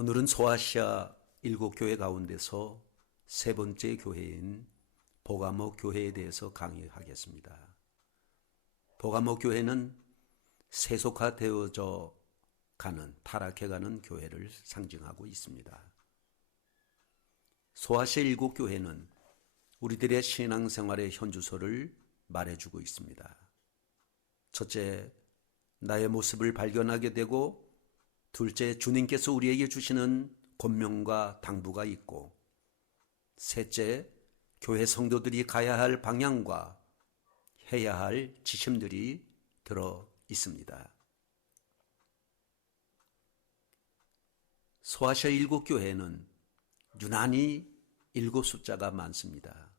오늘은 소아시아 7교회 가운데서 세 번째 교회인 보가모 교회에 대해서 강의하겠습니다. 보가모 교회는 세속화되어져 가는, 타락해가는 교회를 상징하고 있습니다. 소아시아 7교회는 우리들의 신앙생활의 현주소를 말해주고 있습니다. 첫째, 나의 모습을 발견하게 되고, 둘째, 주님께서 우리에게 주시는 권명과 당부가 있고, 셋째, 교회 성도들이 가야 할 방향과 해야 할 지침들이 들어 있습니다. 소아시아 7교회는 유난히 7 숫자가 많습니다.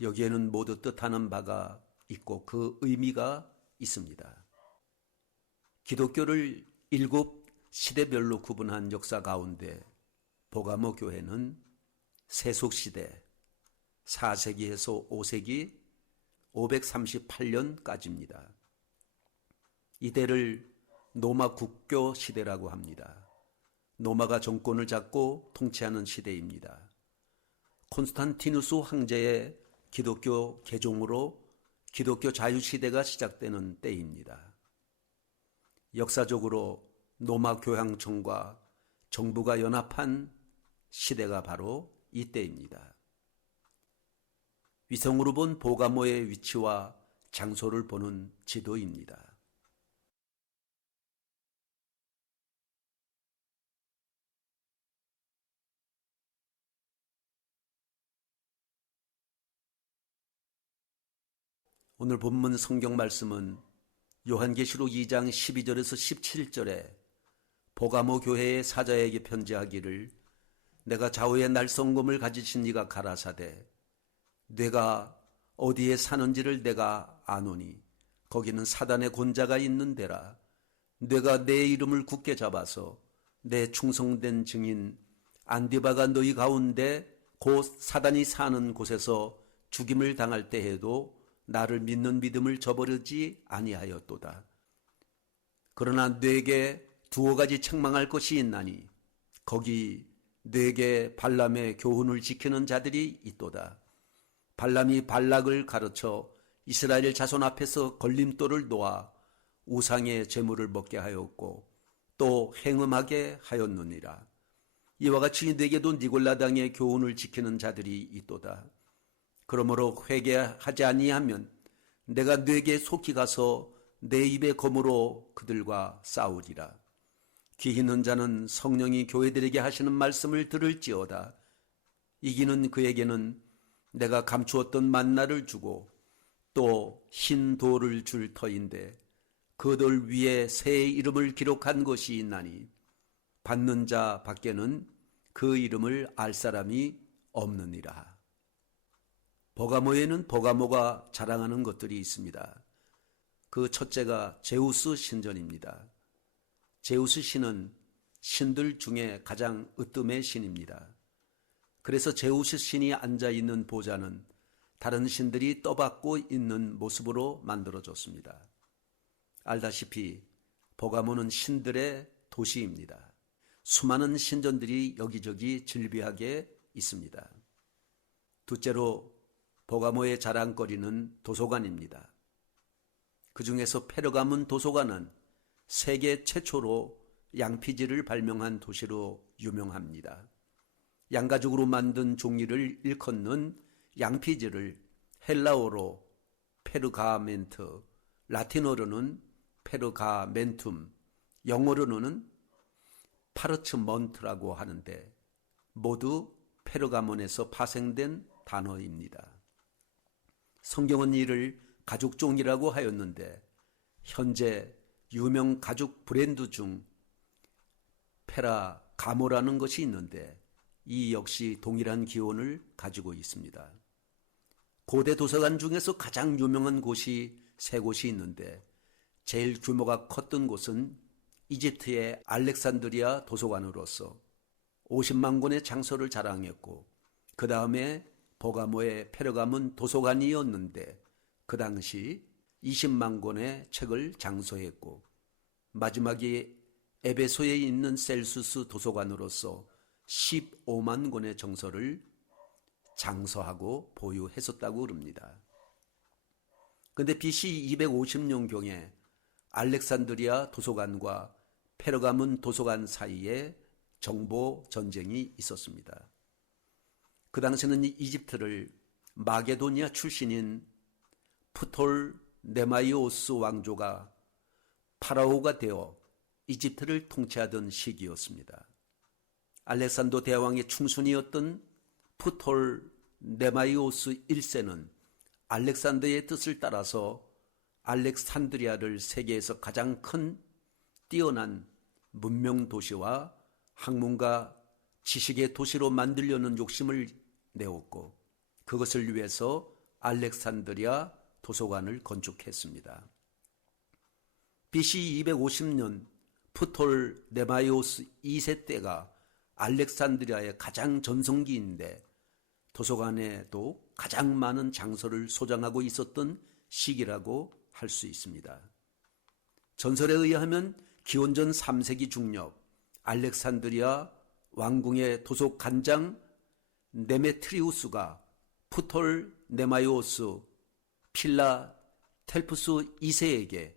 여기에는 모두 뜻하는 바가 있고 그 의미가 있습니다. 기독교를 7 시대별로 구분한 역사 가운데 보가모 교회는 세속시대 4세기에서 5세기 538년까지입니다. 이때를 노마 국교 시대라고 합니다. 노마가 정권을 잡고 통치하는 시대입니다. 콘스탄티누스 황제의 기독교 개종으로 기독교 자유시대가 시작되는 때입니다. 역사적으로 노마 교황청과 정부가 연합한 시대가 바로 이때입니다. 위성으로 본 보가모의 위치와 장소를 보는 지도입니다. 오늘 본문 성경 말씀은 요한계시록 2장 12절에서 17절에 보가모 교회의 사자에게 편지하기를 내가 좌우의 날성검을 가지신 이가 가라사대 내가 어디에 사는지를 내가 아노니 거기는 사단의 권자가 있는 데라 내가 내 이름을 굳게 잡아서 내 충성된 증인 안디바가 너희 가운데 곧 사단이 사는 곳에서 죽임을 당할 때에도 나를 믿는 믿음을 저버리지 아니하였도다. 그러나 네게 두어 가지 책망할 것이 있나니 거기 네게 발람의 교훈을 지키는 자들이 있도다. 발람이 발락을 가르쳐 이스라엘 자손 앞에서 걸림돌을 놓아 우상의 제물을 먹게 하였고 또 행음하게 하였느니라. 이와 같이 네게도 니골라당의 교훈을 지키는 자들이 있도다. 그러므로 회개하지 아니하면 내가 네게 속히 가서 내 입의 검으로 그들과 싸우리라. 귀 있는 자는 성령이 교회들에게 하시는 말씀을 들을지어다. 이기는 그에게는 내가 감추었던 만나를 주고 또 흰 돌을 줄 터인데 그 돌 위에 새 이름을 기록한 것이 있나니 받는 자 밖에는 그 이름을 알 사람이 없느니라. 보가모에는 보가모가 자랑하는 것들이 있습니다. 그 첫째가 제우스 신전입니다. 제우스 신은 신들 중에 가장 으뜸의 신입니다. 그래서 제우스 신이 앉아있는 보좌는 다른 신들이 떠받고 있는 모습으로 만들어졌습니다. 알다시피 보가모는 신들의 도시입니다. 수많은 신전들이 여기저기 즐비하게 있습니다. 둘째로 보가모의 자랑거리는 도서관입니다. 그 중에서 페르가문 도서관은 세계 최초로 양피지를 발명한 도시로 유명합니다. 양가죽으로 만든 종이를 일컫는 양피지를 헬라어로 페르가멘트, 라틴어로는 페르가멘툼, 영어로는 파르츠먼트라고 하는데 모두 페르가몬에서 파생된 단어입니다. 성경은 이를 가죽종이라고 하였는데 현재 유명 가죽 브랜드 중 페라가모라는 것이 있는데 이 역시 동일한 기원을 가지고 있습니다. 고대 도서관 중에서 가장 유명한 곳이 세 곳이 있는데 제일 규모가 컸던 곳은 이집트의 알렉산드리아 도서관으로서 50만 권의 장서를 자랑했고 그 다음에 보가모의 페르가문 도서관이었는데 그 당시 20만 권의 책을 장서했고 마지막이 에베소에 있는 셀수스 도서관으로서 15만 권의 정서를 장서하고 보유했었다고 그럽니다. 그런데 BC 250년경에 알렉산드리아 도서관과 페르가문 도서관 사이에 정보 전쟁이 있었습니다. 그 당시에는 이집트를 마게도니아 출신인 프톨레마이오스 왕조가 파라오가 되어 이집트를 통치하던 시기였습니다. 알렉산더 대왕의 충순이었던 프톨레마이오스 1세는 알렉산더의 뜻을 따라서 알렉산드리아를 세계에서 가장 큰 뛰어난 문명 도시와 학문과 지식의 도시로 만들려는 욕심을 내었고, 그것을 위해서 알렉산드리아 도서관을 건축했습니다. BC 250년 프톨레마이오스 2세 때가 알렉산드리아의 가장 전성기인데 도서관에도 가장 많은 장서를 소장하고 있었던 시기라고 할 수 있습니다. 전설에 의하면 기원전 3세기 중엽 알렉산드리아 왕궁의 도서관장 네메트리우스가 프톨레마이오스 필라텔푸스 2세에게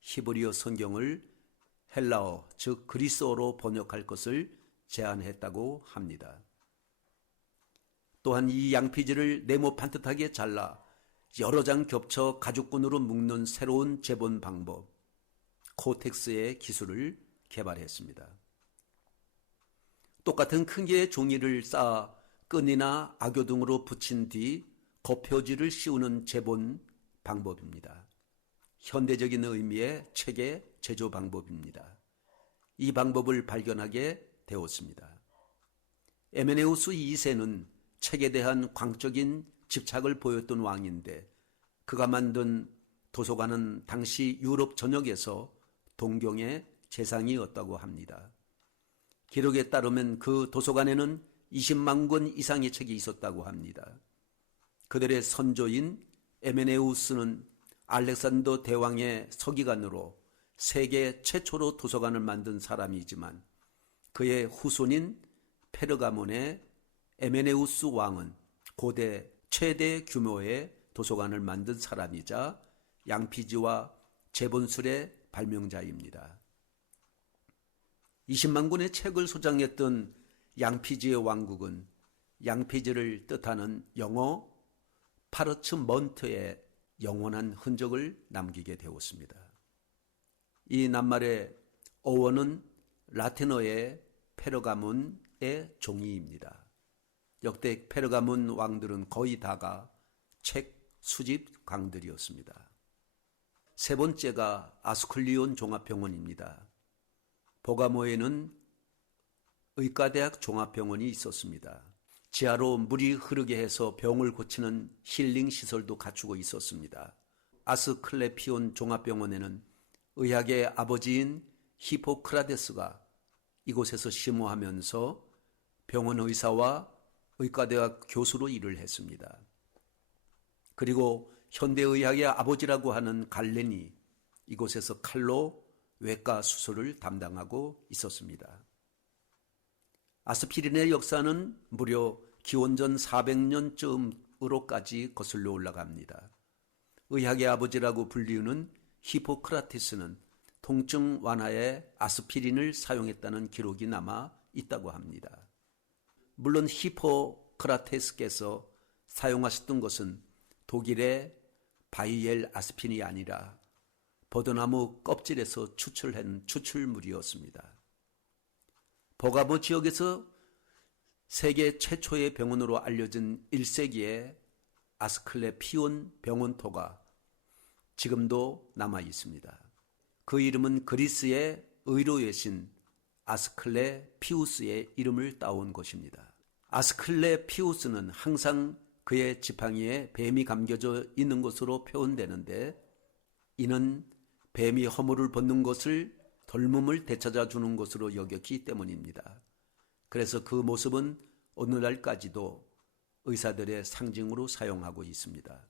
히브리어 성경을 헬라어 즉 그리스어로 번역할 것을 제안했다고 합니다. 또한 이 양피지를 네모 반듯하게 잘라 여러 장 겹쳐 가죽끈으로 묶는 새로운 제본 방법, 코텍스의 기술을 개발했습니다. 똑같은 크기의 종이를 쌓아 끈이나 악교 등으로 붙인 뒤 겉표지를 씌우는 제본 방법입니다. 현대적인 의미의 책의 제조 방법입니다. 이 방법을 발견하게 되었습니다. 에메네우스 2세는 책에 대한 광적인 집착을 보였던 왕인데 그가 만든 도서관은 당시 유럽 전역에서 동경의 재상이었다고 합니다. 기록에 따르면 그 도서관에는 20만 권 이상의 책이 있었다고 합니다. 그들의 선조인 에메네우스는 알렉산더 대왕의 서기관으로 세계 최초로 도서관을 만든 사람이지만 그의 후손인 페르가몬의 에메네우스 왕은 고대 최대 규모의 도서관을 만든 사람이자 양피지와 제본술의 발명자입니다. 20만 권의 책을 소장했던 양피지의 왕국은 양피지를 뜻하는 영어 파르츠먼트의 영원한 흔적을 남기게 되었습니다. 이 낱말의 어원은 라틴어의 페르가문의 종이입니다. 역대 페르가문 왕들은 거의 다가 책 수집 강들이었습니다. 세 번째가 아스클리온 종합병원입니다. 보가모에는 의과대학 종합병원이 있었습니다. 지하로 물이 흐르게 해서 병을 고치는 힐링 시설도 갖추고 있었습니다. 아스클레피온 종합병원에는 의학의 아버지인 히포크라테스가 이곳에서 심호하면서 병원 의사와 의과대학 교수로 일을 했습니다. 그리고 현대의학의 아버지라고 하는 갈렌이 이곳에서 칼로 외과 수술을 담당하고 있었습니다. 아스피린의 역사는 무려 기원전 400년쯤으로까지 거슬러 올라갑니다. 의학의 아버지라고 불리우는 히포크라테스는 통증 완화에 아스피린을 사용했다는 기록이 남아 있다고 합니다. 물론 히포크라테스께서 사용하셨던 것은 독일의 바이엘 아스핀이 아니라 버드나무 껍질에서 추출한 추출물이었습니다. 보가모 지역에서 세계 최초의 병원으로 알려진 1세기의 아스클레피온 병원토가 지금도 남아 있습니다. 그 이름은 그리스의 의료의 신 아스클레피우스의 이름을 따온 것입니다. 아스클레피우스는 항상 그의 지팡이에 뱀이 감겨져 있는 것으로 표현되는데 이는 뱀이 허물을 벗는 것을 덜몸을 되찾아 주는 것으로 여겼기 때문입니다. 그래서 그 모습은 오늘날까지도 의사들의 상징으로 사용하고 있습니다.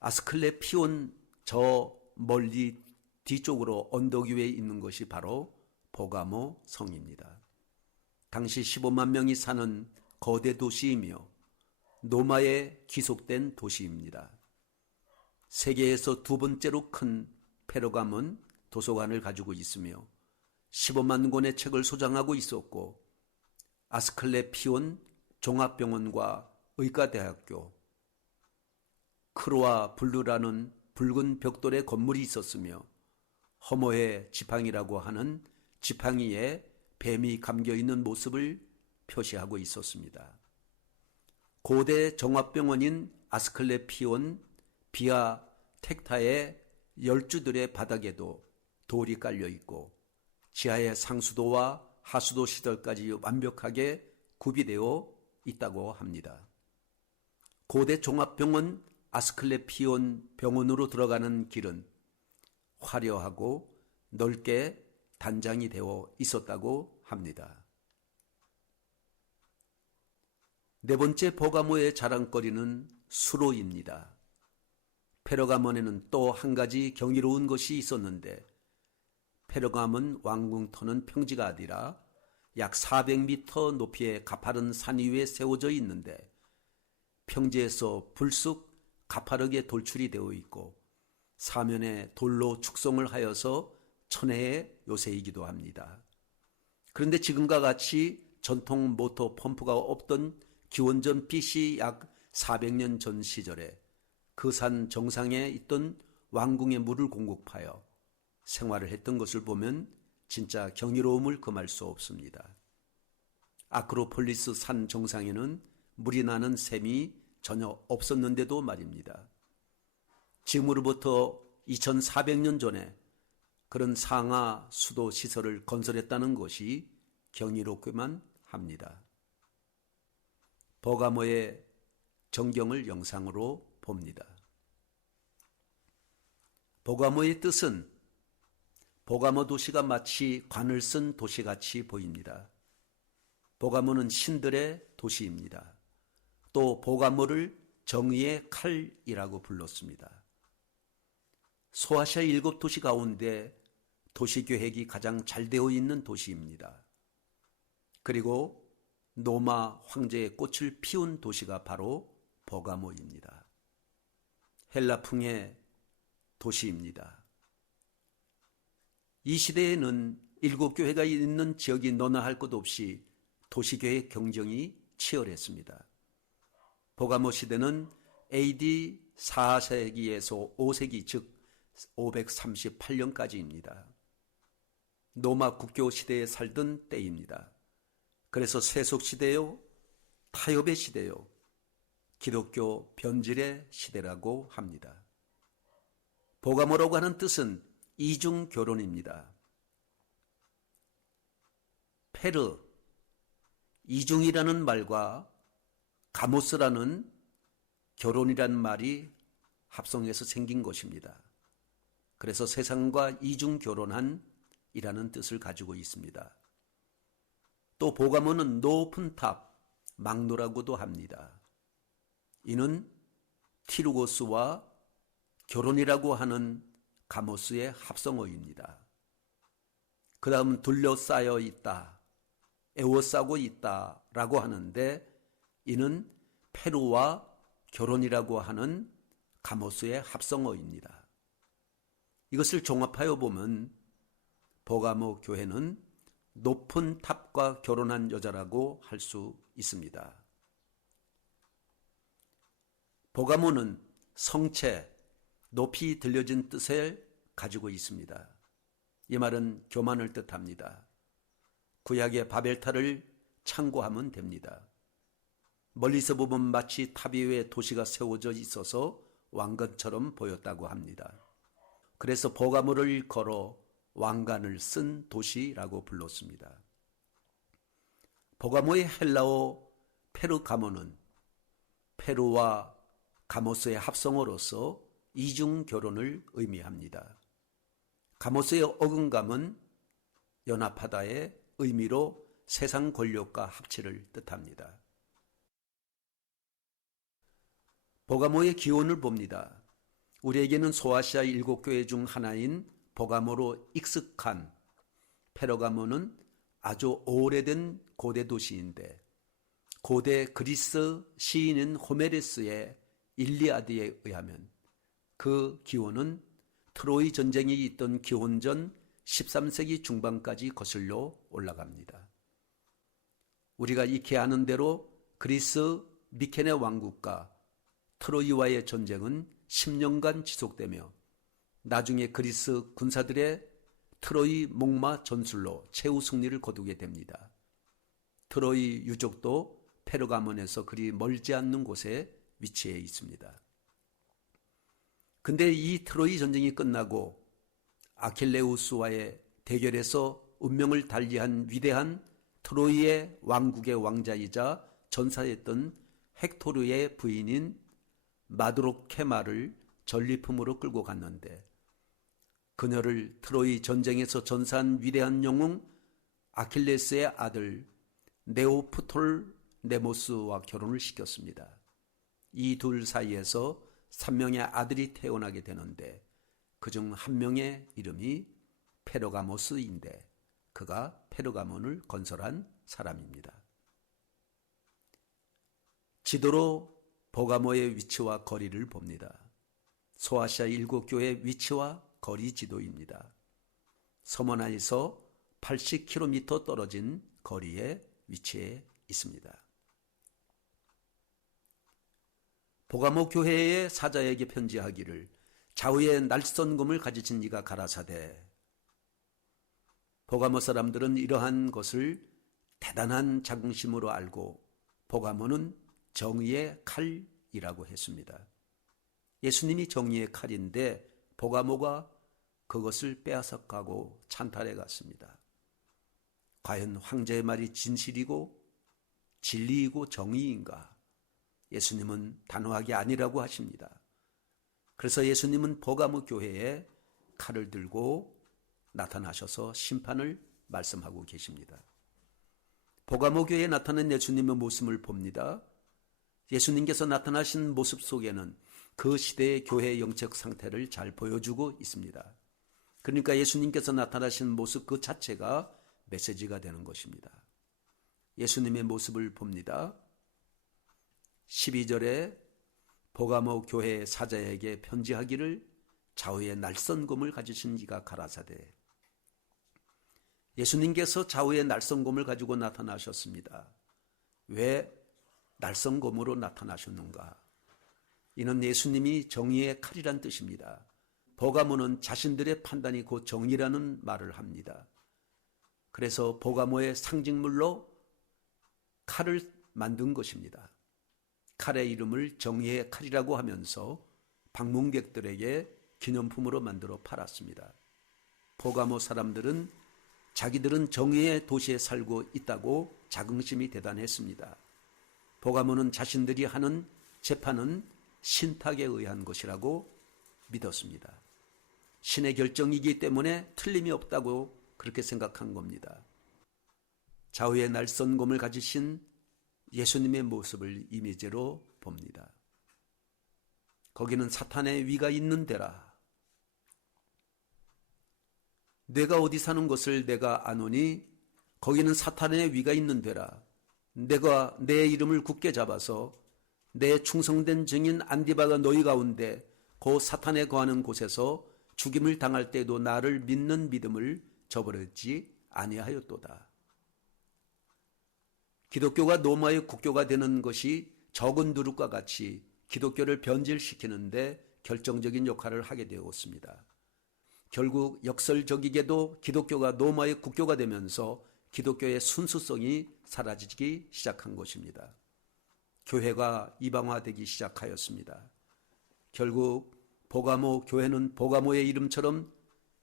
아스클레피온 저 멀리 뒤쪽으로 언덕 위에 있는 것이 바로 보가모 성입니다. 당시 15만 명이 사는 거대 도시이며 로마에 귀속된 도시입니다. 세계에서 두 번째로 큰 페르가몬 도서관을 가지고 있으며 15만 권의 책을 소장하고 있었고, 아스클레피온 종합병원과 의과대학교, 크로아 블루라는 붉은 벽돌의 건물이 있었으며 허모의 지팡이라고 하는 지팡이에 뱀이 감겨있는 모습을 표시하고 있었습니다. 고대 종합병원인 아스클레피온 비아 텍타의 열주들의 바닥에도 돌이 깔려 있고 지하에 상수도와 하수도 시설까지 완벽하게 구비되어 있다고 합니다. 고대 종합병원 아스클레피온 병원으로 들어가는 길은 화려하고 넓게 단장이 되어 있었다고 합니다. 네 번째 보가모의 자랑거리는 수로입니다. 페르가몬에는 또 한 가지 경이로운 것이 있었는데, 페르가몬 왕궁터는 평지가 아니라 약 400m 높이의 가파른 산 위에 세워져 있는데, 평지에서 불쑥 가파르게 돌출이 되어 있고 사면에 돌로 축성을 하여서 천혜의 요새이기도 합니다. 그런데 지금과 같이 전통 모터 펌프가 없던 기원전 BC 약 400년 전 시절에 그 산 정상에 있던 왕궁에 물을 공급하여 생활을 했던 것을 보면 진짜 경이로움을 금할 수 없습니다. 아크로폴리스 산 정상에는 물이 나는 셈이 전혀 없었는데도 말입니다. 지금으로부터 2400년 전에 그런 상하 수도 시설을 건설했다는 것이 경이롭기만 합니다. 보가모의 전경을 영상으로 봅니다. 보가모의 뜻은 보가모 도시가 마치 관을 쓴 도시같이 보입니다. 보가모는 신들의 도시입니다. 또 보가모를 정의의 칼이라고 불렀습니다. 소아시아 7도시 가운데 도시계획이 가장 잘 되어 있는 도시입니다. 그리고 노마 황제의 꽃을 피운 도시가 바로 보가모입니다. 헬라풍의 도시입니다. 이 시대에는 7교회가 있는 지역이 너나 할 것 없이 도시계획 경쟁이 치열했습니다. 보가모 시대는 AD 4세기에서 5세기 즉 538년까지입니다. 노마 국교 시대에 살던 때입니다. 그래서 세속 시대요, 타협의 시대요, 기독교 변질의 시대라고 합니다. 보가모라고 하는 뜻은 이중 결혼입니다. 페르, 이중이라는 말과 가모스라는 결혼이라는 말이 합성해서 생긴 것입니다. 그래서 세상과 이중 결혼한 이라는 뜻을 가지고 있습니다. 또 보가모는 높은 탑, 망노라고도 합니다. 이는 티루고스와 결혼이라고 하는 가모스의 합성어입니다. 그 다음 둘러싸여 있다, 에워싸고 있다 라고 하는데 이는 페루와 결혼이라고 하는 가모스의 합성어입니다. 이것을 종합하여 보면 보가모 교회는 높은 탑과 결혼한 여자라고 할 수 있습니다. 보가모는 성체, 높이 들려진 뜻을 가지고 있습니다. 이 말은 교만을 뜻합니다. 구약의 바벨탑을 참고하면 됩니다. 멀리서 보면 마치 탑 위에 도시가 세워져 있어서 왕관처럼 보였다고 합니다. 그래서 보가모를 일컬어 왕관을 쓴 도시라고 불렀습니다. 보가모의 헬라어 페르가모는 페루와 가모스의 합성어로서 이중 결혼을 의미합니다. 가모스의 어근감은 연합하다의 의미로 세상 권력과 합치를 뜻합니다. 보가모의 기원을 봅니다. 우리에게는 소아시아 7교회 중 하나인 보가모로 익숙한 페르가모는 아주 오래된 고대 도시인데 고대 그리스 시인인 호메로스의 일리아드에 의하면 그 기원은 트로이 전쟁이 있던 기원전 13세기 중반까지 거슬러 올라갑니다. 우리가 익히 아는 대로 그리스 미케네 왕국과 트로이와의 전쟁은 10년간 지속되며 나중에 그리스 군사들의 트로이 목마 전술로 최후 승리를 거두게 됩니다. 트로이 유적도 페르가몬에서 그리 멀지 않는 곳에 위치해 있습니다. 근데 이 트로이 전쟁이 끝나고 아킬레우스와의 대결에서 운명을 달리한 위대한 트로이의 왕국의 왕자이자 전사였던 헥토르의 부인인 마드로케마를 전리품으로 끌고 갔는데 그녀를 트로이 전쟁에서 전사한 위대한 영웅 아킬레스의 아들 네오프톨네모스와 결혼을 시켰습니다. 이 둘 사이에서 3명의 아들이 태어나게 되는데 그중 한 명의 이름이 페르가모스인데 그가 페르가몬을 건설한 사람입니다. 지도로 보가모의 위치와 거리를 봅니다. 소아시아 7교의 위치와 거리 지도입니다. 서머나에서 80km 떨어진 거리에 위치해 있습니다. 보가모 교회의 사자에게 편지하기를 좌우에 날선금을 가지신 이가 가라사대. 보가모 사람들은 이러한 것을 대단한 자긍심으로 알고 보가모는 정의의 칼이라고 했습니다. 예수님이 정의의 칼인데 보가모가 그것을 빼앗아가고 찬탈해 갔습니다. 과연 황제의 말이 진실이고 진리이고 정의인가? 예수님은 단호하게 아니라고 하십니다. 그래서 예수님은 보가모 교회에 칼을 들고 나타나셔서 심판을 말씀하고 계십니다. 보가모 교회에 나타난 예수님의 모습을 봅니다. 예수님께서 나타나신 모습 속에는 그 시대의 교회의 영적 상태를 잘 보여주고 있습니다. 그러니까 예수님께서 나타나신 모습 그 자체가 메시지가 되는 것입니다. 예수님의 모습을 봅니다. 12절에 보가모 교회 사자에게 편지하기를 좌우에 날선검을 가지신 이가 가라사대. 예수님께서 좌우에 날선검을 가지고 나타나셨습니다. 왜 날선검으로 나타나셨는가? 이는 예수님이 정의의 칼이란 뜻입니다. 보가모는 자신들의 판단이 곧 정의라는 말을 합니다. 그래서 보가모의 상징물로 칼을 만든 것입니다. 칼의 이름을 정의의 칼이라고 하면서 방문객들에게 기념품으로 만들어 팔았습니다. 보가모 사람들은 자기들은 정의의 도시에 살고 있다고 자긍심이 대단했습니다. 보가모는 자신들이 하는 재판은 신탁에 의한 것이라고 믿었습니다. 신의 결정이기 때문에 틀림이 없다고 그렇게 생각한 겁니다. 좌우에 날선검을 가지신 예수님의 모습을 이미지로 봅니다. 거기는 사탄의 위가 있는 데라. 내가 어디 사는 것을 내가 아노니 거기는 사탄의 위가 있는 데라. 내가 내 이름을 굳게 잡아서 내 충성된 증인 안디바가 너희 가운데 곧 사탄에 거하는 곳에서 죽임을 당할 때도 나를 믿는 믿음을 저버렸지 아니하였도다. 기독교가 로마의 국교가 되는 것이 적은 누룩과 같이 기독교를 변질시키는데 결정적인 역할을 하게 되었습니다. 결국 역설적이게도 기독교가 로마의 국교가 되면서 기독교의 순수성이 사라지기 시작한 것입니다. 교회가 이방화되기 시작하였습니다. 결국 보가모 교회는 보가모의 이름처럼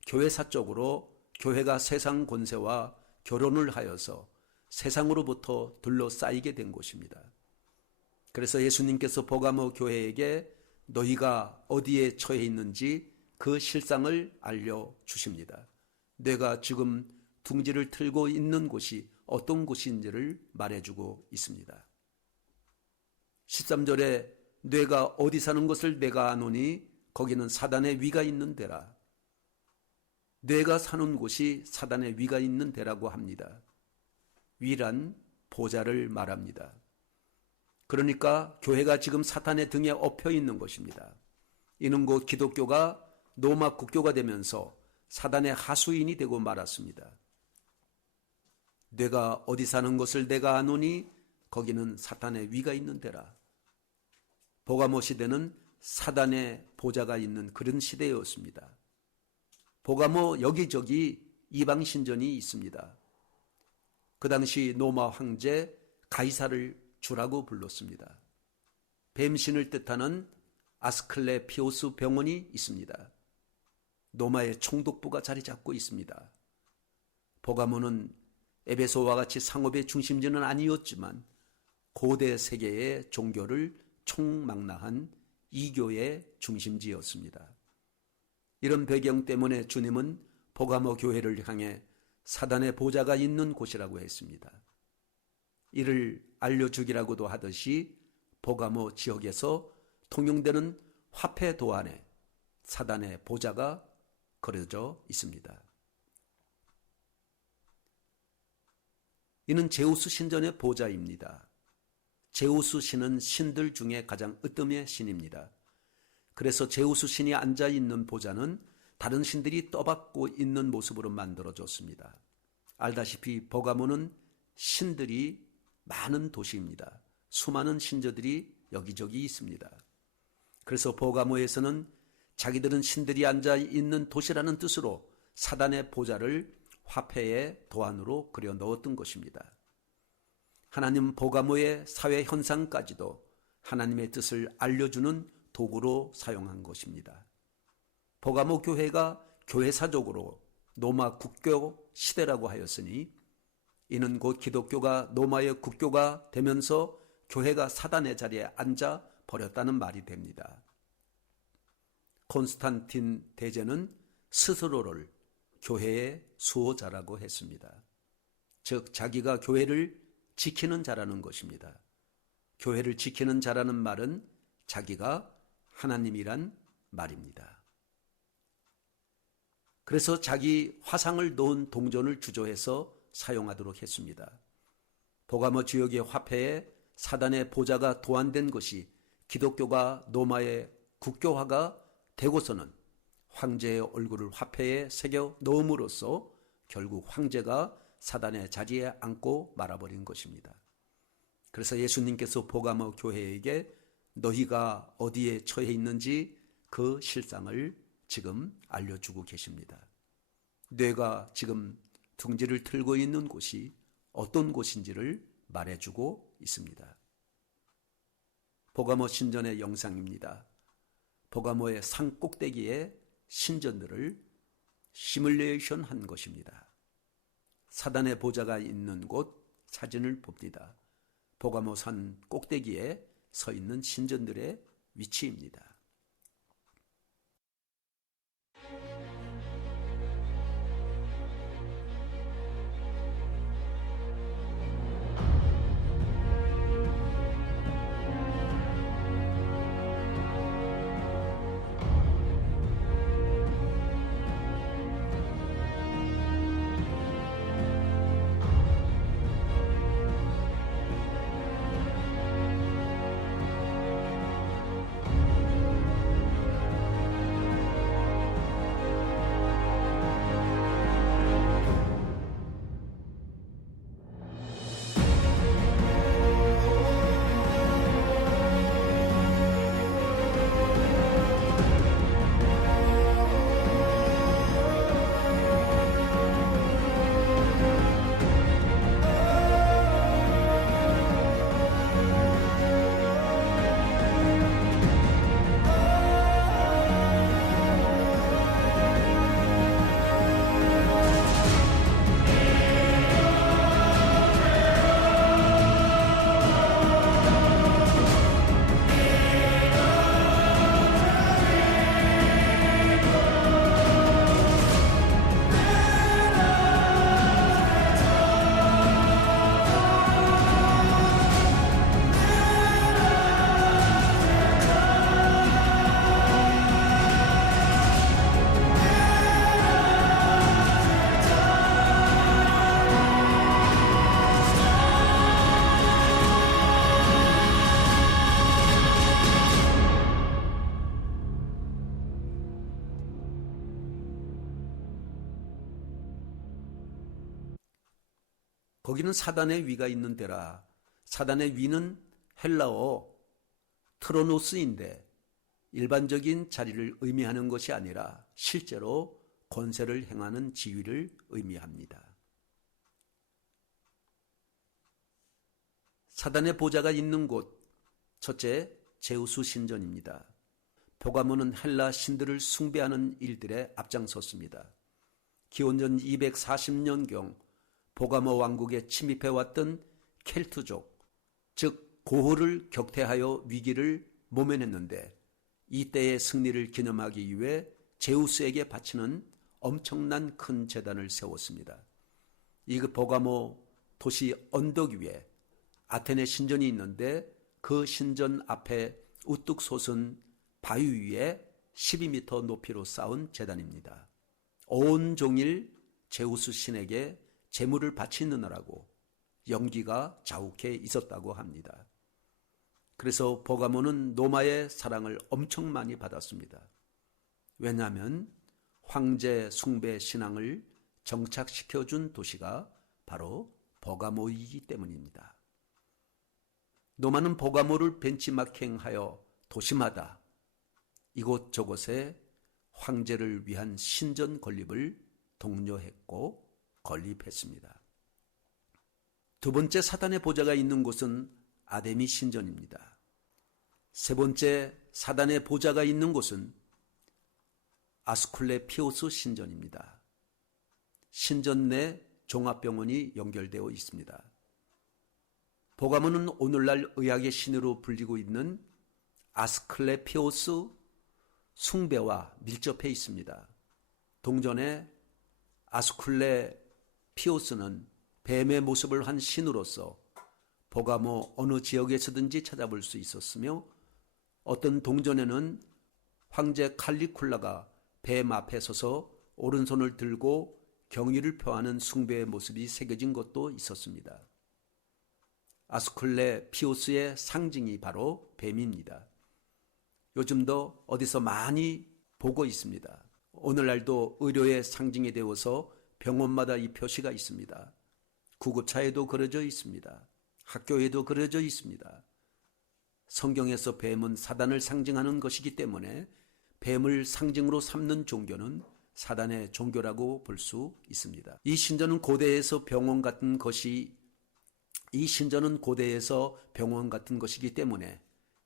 교회사적으로 교회가 세상 권세와 결혼을 하여서 세상으로부터 둘러싸이게 된 것입니다. 그래서 예수님께서 보가모 교회에게 너희가 어디에 처해 있는지 그 실상을 알려주십니다. 내가 지금 둥지를 틀고 있는 곳이 어떤 곳인지를 말해주고 있습니다. 13절에 뇌가 어디 사는 것을 내가 아노니 거기는 사단의 위가 있는 데라. 뇌가 사는 곳이 사단의 위가 있는 데라고 합니다. 위란 보좌를 말합니다. 그러니까 교회가 지금 사탄의 등에 엎여 있는 것입니다. 이는 곧 기독교가 로마 국교가 되면서 사단의 하수인이 되고 말았습니다. 뇌가 어디 사는 것을 내가 아노니 거기는 사탄의 위가 있는 데라. 보가모 시대는 사단의 보좌가 있는 그런 시대였습니다. 보가모 여기저기 이방 신전이 있습니다. 그 당시 로마 황제 가이사를 주라고 불렀습니다. 뱀신을 뜻하는 아스클레피오스 병원이 있습니다. 로마의 총독부가 자리 잡고 있습니다. 보가모는 에베소와 같이 상업의 중심지는 아니었지만 고대 세계의 종교를 총망라한 이교의 중심지였습니다. 이런 배경 때문에 주님은 보가모 교회를 향해 사단의 보좌가 있는 곳이라고 했습니다. 이를 알려주기라고도 하듯이 보가모 지역에서 통용되는 화폐 도안에 사단의 보좌가 그려져 있습니다. 이는 제우스 신전의 보좌입니다. 제우스 신은 신들 중에 가장 으뜸의 신입니다. 그래서 제우스 신이 앉아있는 보좌는 다른 신들이 떠받고 있는 모습으로 만들어졌습니다. 알다시피 보가모는 신들이 많은 도시입니다. 수많은 신저들이 여기저기 있습니다. 그래서 보가모에서는 자기들은 신들이 앉아있는 도시라는 뜻으로 사단의 보좌를 화폐의 도안으로 그려 넣었던 것입니다. 하나님 보가모의 사회 현상까지도 하나님의 뜻을 알려주는 도구로 사용한 것입니다. 보가모 교회가 교회사적으로 로마 국교 시대라고 하였으니 이는 곧 기독교가 로마의 국교가 되면서 교회가 사단의 자리에 앉아 버렸다는 말이 됩니다. 콘스탄틴 대제는 스스로를 교회의 수호자라고 했습니다. 즉 자기가 교회를 지키는 자라는 것입니다. 교회를 지키는 자라는 말은 자기가 하나님이란 말입니다. 그래서 자기 화상을 놓은 동전을 주조해서 사용하도록 했습니다. 보가모 지역의 화폐에 사단의 보좌가 도안된 것이 기독교가 로마의 국교화가 되고서는 황제의 얼굴을 화폐에 새겨 넣음으로써 결국 황제가 사단의 자리에 앉고 말아버린 것입니다. 그래서 예수님께서 보가모 교회에게 너희가 어디에 처해 있는지 그 실상을 지금 알려주고 계십니다. 뇌가 지금 둥지를 틀고 있는 곳이 어떤 곳인지를 말해주고 있습니다. 보가모 신전의 영상입니다. 보가모의 산 꼭대기에 신전들을 시뮬레이션 한 것입니다. 사단의 보좌가 있는 곳 사진을 봅니다. 보가모 산 꼭대기에 서 있는 신전들의 위치입니다. 거기는 사단의 위가 있는 데라. 사단의 위는 헬라어 트로노스인데 일반적인 자리를 의미하는 것이 아니라 실제로 권세를 행하는 지위를 의미합니다. 사단의 보좌가 있는 곳, 첫째, 제우스 신전입니다. 보가모는 헬라 신들을 숭배하는 일들에 앞장섰습니다. 기원전 240년경 보가모 왕국에 침입해왔던 켈트족, 즉 고호를 격퇴하여 위기를 모면했는데 이때의 승리를 기념하기 위해 제우스에게 바치는 엄청난 큰 제단을 세웠습니다. 이 보가모 도시 언덕 위에 아테네 신전이 있는데 그 신전 앞에 우뚝 솟은 바위 위에 12m 높이로 쌓은 제단입니다. 온종일 제우스 신에게 제물을 바치느라고 연기가 자욱해 있었다고 합니다. 그래서 보가모는 노마의 사랑을 엄청 많이 받았습니다. 왜냐하면 황제 숭배 신앙을 정착시켜준 도시가 바로 보가모이기 때문입니다. 노마는 보가모를 벤치마킹하여 도시마다 이곳저곳에 황제를 위한 신전 건립을 독려했고 건립했습니다. 두 번째 사단의 보좌가 있는 곳은 아데미 신전입니다. 세 번째 사단의 보좌가 있는 곳은 아스클레피오스 신전입니다. 신전 내 종합병원이 연결되어 있습니다. 보가모는 오늘날 의학의 신으로 불리고 있는 아스클레피오스 숭배와 밀접해 있습니다. 동전의 아스클레피오스는 뱀의 모습을 한 신으로서 보가모 어느 지역에서든지 찾아볼 수 있었으며 어떤 동전에는 황제 칼리쿨라가 뱀 앞에 서서 오른손을 들고 경의를 표하는 숭배의 모습이 새겨진 것도 있었습니다. 아스클레피오스의 상징이 바로 뱀입니다. 요즘도 어디서 많이 보고 있습니다. 오늘날도 의료의 상징이 되어서 병원마다 이 표시가 있습니다. 구급차에도 그려져 있습니다. 학교에도 그려져 있습니다. 성경에서 뱀은 사단을 상징하는 것이기 때문에 뱀을 상징으로 삼는 종교는 사단의 종교라고 볼 수 있습니다. 이 신전은 고대에서 병원 같은 것이기 때문에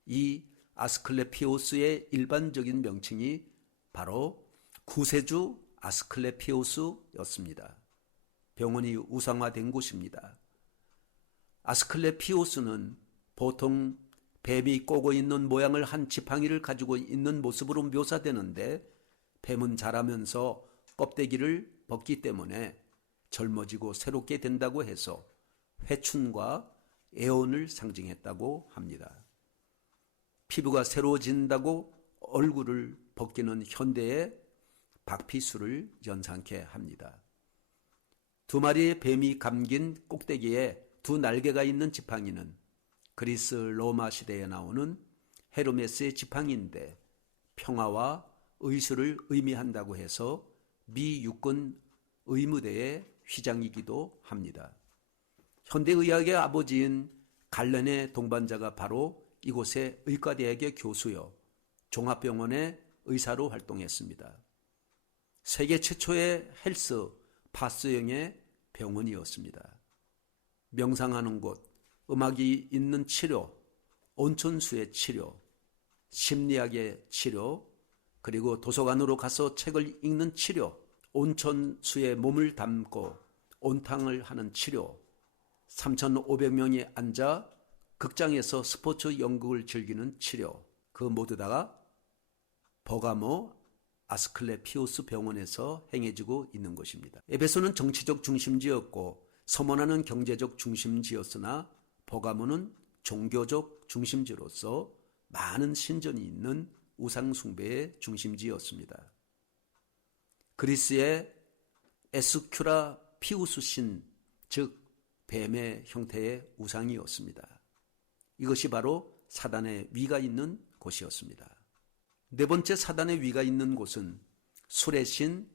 이 아스클레피오스의 일반적인 명칭이 바로 구세주 아스클레피오스였습니다. 병원이 우상화된 곳입니다. 아스클레피오스는 보통 뱀이 꼬고 있는 모양을 한 지팡이를 가지고 있는 모습으로 묘사되는데 뱀은 자라면서 껍데기를 벗기 때문에 젊어지고 새롭게 된다고 해서 회춘과 애원을 상징했다고 합니다. 피부가 새로워진다고 얼굴을 벗기는 현대의 박피수를 연상케 합니다. 두 마리의 뱀이 감긴 꼭대기에 두 날개가 있는 지팡이는 그리스 로마 시대에 나오는 헤르메스의 지팡이인데 평화와 의술을 의미한다고 해서 미 육군 의무대의 휘장이기도 합니다. 현대의학의 아버지인 갈렌의 동반자가 바로 이곳의 의과대학의 교수여 종합병원의 의사로 활동했습니다. 세계 최초의 헬스 파스형의 병원이었습니다. 명상하는 곳, 음악이 있는 치료, 온천수의 치료, 심리학의 치료, 그리고 도서관으로 가서 책을 읽는 치료, 온천수에 몸을 담고 온탕을 하는 치료, 3,500명이 앉아 극장에서 스포츠 연극을 즐기는 치료, 그 모두 다가 버가모 아스클레피오스 병원에서 행해지고 있는 것입니다. 에베소는 정치적 중심지였고 서머나는 경제적 중심지였으나 버가모는 종교적 중심지로서 많은 신전이 있는 우상숭배의 중심지였습니다. 그리스의 에스큐라 피우스 신, 즉 뱀의 형태의 우상이었습니다. 이것이 바로 사단의 위가 있는 곳이었습니다. 네 번째 사단의 위가 있는 곳은 술의 신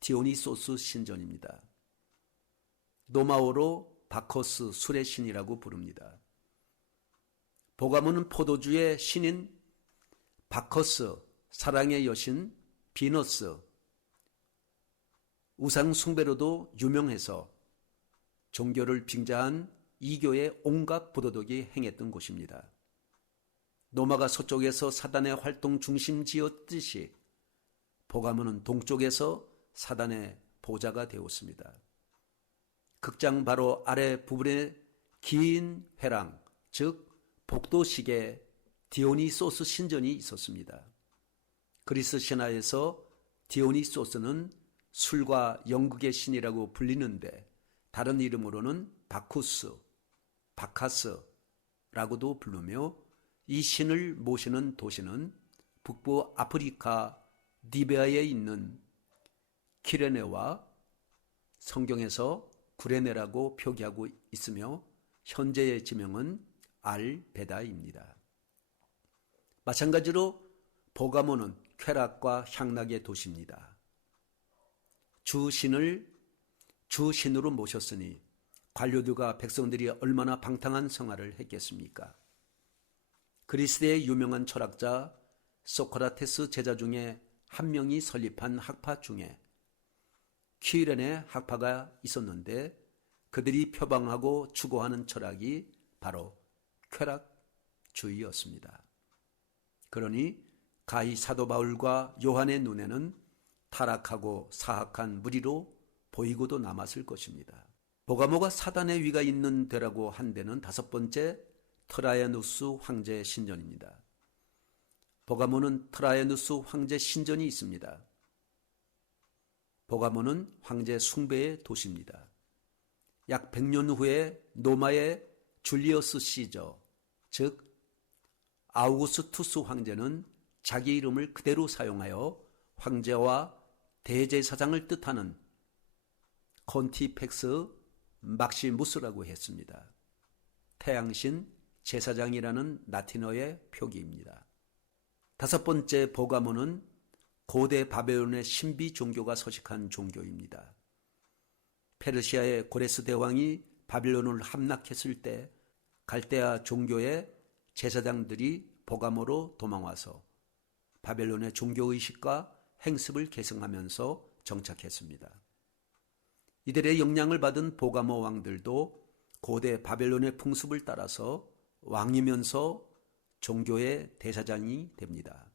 디오니소스 신전입니다. 로마어로 바커스 술의 신이라고 부릅니다. 보가모는 포도주의 신인 바커스, 사랑의 여신 비너스, 우상 숭배로도 유명해서 종교를 빙자한 이교의 온갖 부도덕이 행했던 곳입니다. 노마가 서쪽에서 사단의 활동 중심지였듯이 보가모는 동쪽에서 사단의 보좌가 되었습니다. 극장 바로 아래 부분에 긴 회랑, 즉 복도식의 디오니소스 신전이 있었습니다. 그리스 신화에서 디오니소스는 술과 연극의 신이라고 불리는데 다른 이름으로는 바쿠스, 바카스라고도 부르며 이 신을 모시는 도시는 북부 아프리카 니베아에 있는 키레네와 성경에서 구레네라고 표기하고 있으며 현재의 지명은 알베다입니다. 마찬가지로 보가모는 쾌락과 향락의 도시입니다. 주신을 주신으로 모셨으니 관료들과 백성들이 얼마나 방탕한 생활을 했겠습니까? 그리스의 유명한 철학자 소크라테스 제자 중에 한 명이 설립한 학파 중에 퀴레네 학파가 있었는데 그들이 표방하고 추구하는 철학이 바로 쾌락주의였습니다. 그러니 가히 사도 바울과 요한의 눈에는 타락하고 사악한 무리로 보이고도 남았을 것입니다. 보가모가 사단의 위가 있는 데라고 한 데는 다섯 번째 트라이아누스 황제 신전입니다. 보가모는 트라이아누스 황제 신전이 있습니다. 보가모는 황제 숭배의 도시입니다. 약 100년 후에 노마의 줄리어스 시저, 즉 아우구스투스 황제는 자기 이름을 그대로 사용하여 황제와 대제사장을 뜻하는 콘티펙스 막시무스라고 했습니다. 태양신 제사장이라는 라틴어의 표기입니다. 다섯 번째 보가모는 고대 바벨론의 신비 종교가 서식한 종교입니다. 페르시아의 고레스 대왕이 바벨론을 함락했을 때 갈대아 종교의 제사장들이 보가모로 도망와서 바벨론의 종교의식과 행습을 계승하면서 정착했습니다. 이들의 영향을 받은 보가모 왕들도 고대 바벨론의 풍습을 따라서 왕이면서 종교의 대사장이 됩니다.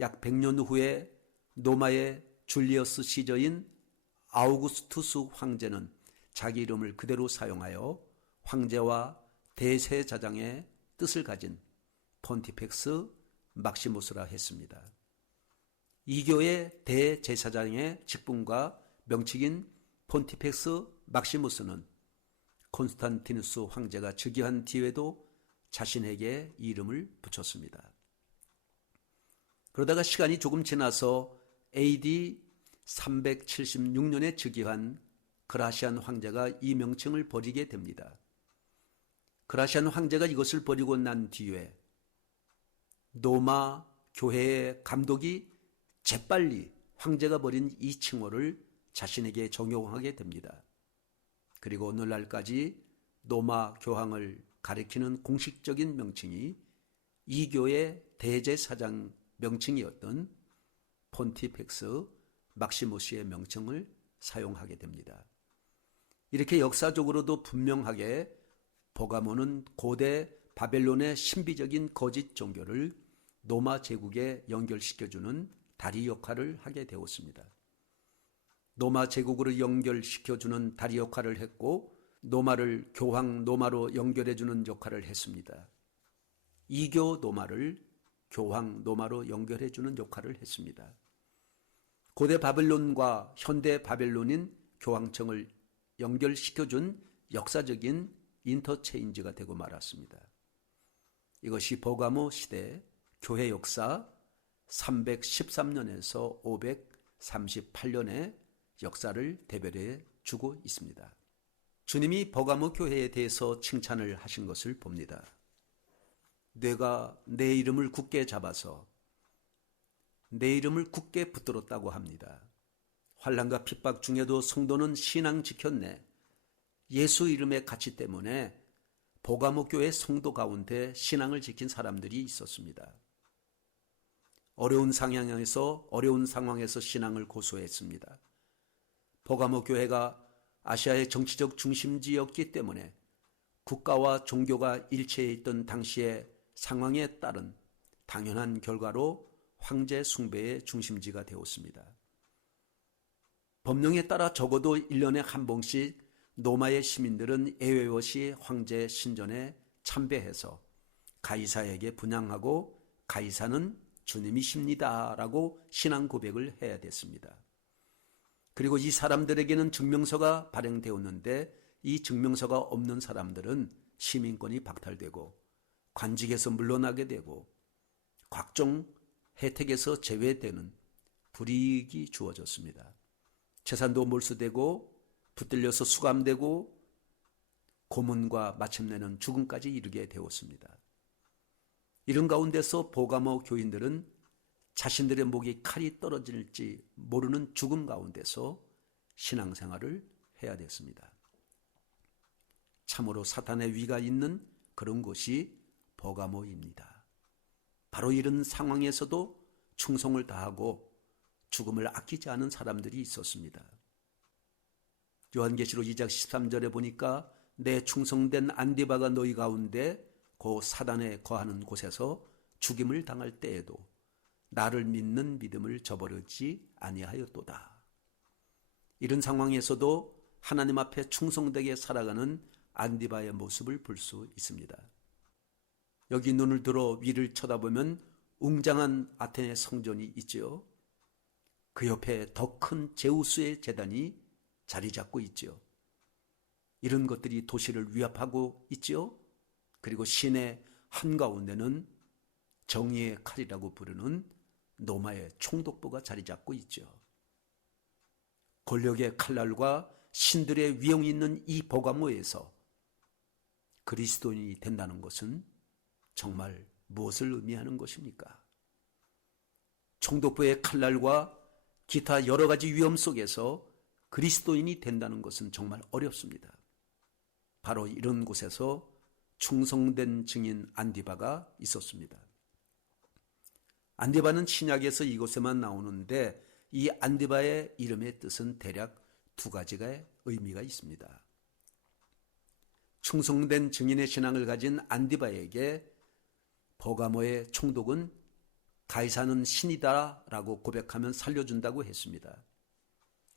약 100년 후에 노마의 줄리어스 시저인 아우구스투스 황제는 자기 이름을 그대로 사용하여 황제와 대제사장의 뜻을 가진 폰티펙스 막시무스라 했습니다. 이교의 대제사장의 직분과 명칭인 폰티펙스 막시무스는 콘스탄티누스 황제가 즉위한 뒤에도 자신에게 이름을 붙였습니다. 그러다가 시간이 조금 지나서 AD 376년에 즉위한 그라시안 황제가 이 명칭을 버리게 됩니다. 그라시안 황제가 이것을 버리고 난 뒤에 노마 교회의 감독이 재빨리 황제가 버린 이 칭호를 자신에게 적용하게 됩니다. 그리고 오늘날까지 노마 교황을 가리키는 공식적인 명칭이 이 교의 대제사장 명칭이었던 폰티펙스 막시무스의 명칭을 사용하게 됩니다. 이렇게 역사적으로도 분명하게 보가모는 고대 바벨론의 신비적인 거짓 종교를 노마 제국에 연결시켜주는 다리 역할을 하게 되었습니다. 노마 제국으로 연결시켜주는 다리 역할을 했고 노마를 교황 노마로 연결해주는 역할을 했습니다. 이교 노마를 교황 노마로 연결해주는 역할을 했습니다. 고대 바벨론과 현대 바벨론인 교황청을 연결시켜준 역사적인 인터체인지가 되고 말았습니다. 이것이 보가모 시대 교회 역사 313년에서 538년의 역사를 대별해 주고 있습니다. 주님이 보가모 교회에 대해서 칭찬을 하신 것을 봅니다. 내가 내 이름을 굳게 잡아서 내 이름을 굳게 붙들었다고 합니다. 환난과 핍박 중에도 성도는 신앙 지켰네. 예수 이름의 가치 때문에 보가모 교회 성도 가운데 신앙을 지킨 사람들이 있었습니다. 어려운 상황에서 신앙을 고수했습니다. 보가모 교회가 아시아의 정치적 중심지였기 때문에 국가와 종교가 일체해 있던 당시의 상황에 따른 당연한 결과로 황제 숭배의 중심지가 되었습니다. 법령에 따라 적어도 1년에 한 번씩 로마의 시민들은 예외없이 황제 신전에 참배해서 가이사에게 분향하고 가이사는 주님이십니다 라고 신앙 고백을 해야 됐습니다. 그리고 이 사람들에게는 증명서가 발행되었는데 이 증명서가 없는 사람들은 시민권이 박탈되고 관직에서 물러나게 되고 각종 혜택에서 제외되는 불이익이 주어졌습니다. 재산도 몰수되고 붙들려서 수감되고 고문과 마침내는 죽음까지 이르게 되었습니다. 이런 가운데서 보가모 교인들은 자신들의 목에 칼이 떨어질지 모르는 죽음 가운데서 신앙생활을 해야 됐습니다. 참으로 사탄의 위가 있는 그런 곳이 보가모입니다. 바로 이런 상황에서도 충성을 다하고 죽음을 아끼지 않은 사람들이 있었습니다. 요한계시록 2장 13절에 보니까 내 충성된 안디바가 너희 가운데 고 사단에 거하는 곳에서 죽임을 당할 때에도 나를 믿는 믿음을 저버리지 아니하였도다. 이런 상황에서도 하나님 앞에 충성되게 살아가는 안디바의 모습을 볼 수 있습니다. 여기 눈을 들어 위를 쳐다보면 웅장한 아테네 성전이 있지요. 그 옆에 더 큰 제우스의 제단이 자리 잡고 있지요. 이런 것들이 도시를 위협하고 있지요. 그리고 시내 한가운데는 정의의 칼이라고 부르는 로마의 총독부가 자리 잡고 있죠. 권력의 칼날과 신들의 위용이 있는 이 보가모에서 그리스도인이 된다는 것은 정말 무엇을 의미하는 것입니까? 총독부의 칼날과 기타 여러 가지 위험 속에서 그리스도인이 된다는 것은 정말 어렵습니다. 바로 이런 곳에서 충성된 증인 안디바가 있었습니다. 안디바는 신약에서 이곳에만 나오는데 이 안디바의 이름의 뜻은 대략 두 가지의 의미가 있습니다. 충성된 증인의 신앙을 가진 안디바에게 보가모의 총독은 가이사는 신이다라고 고백하면 살려준다고 했습니다.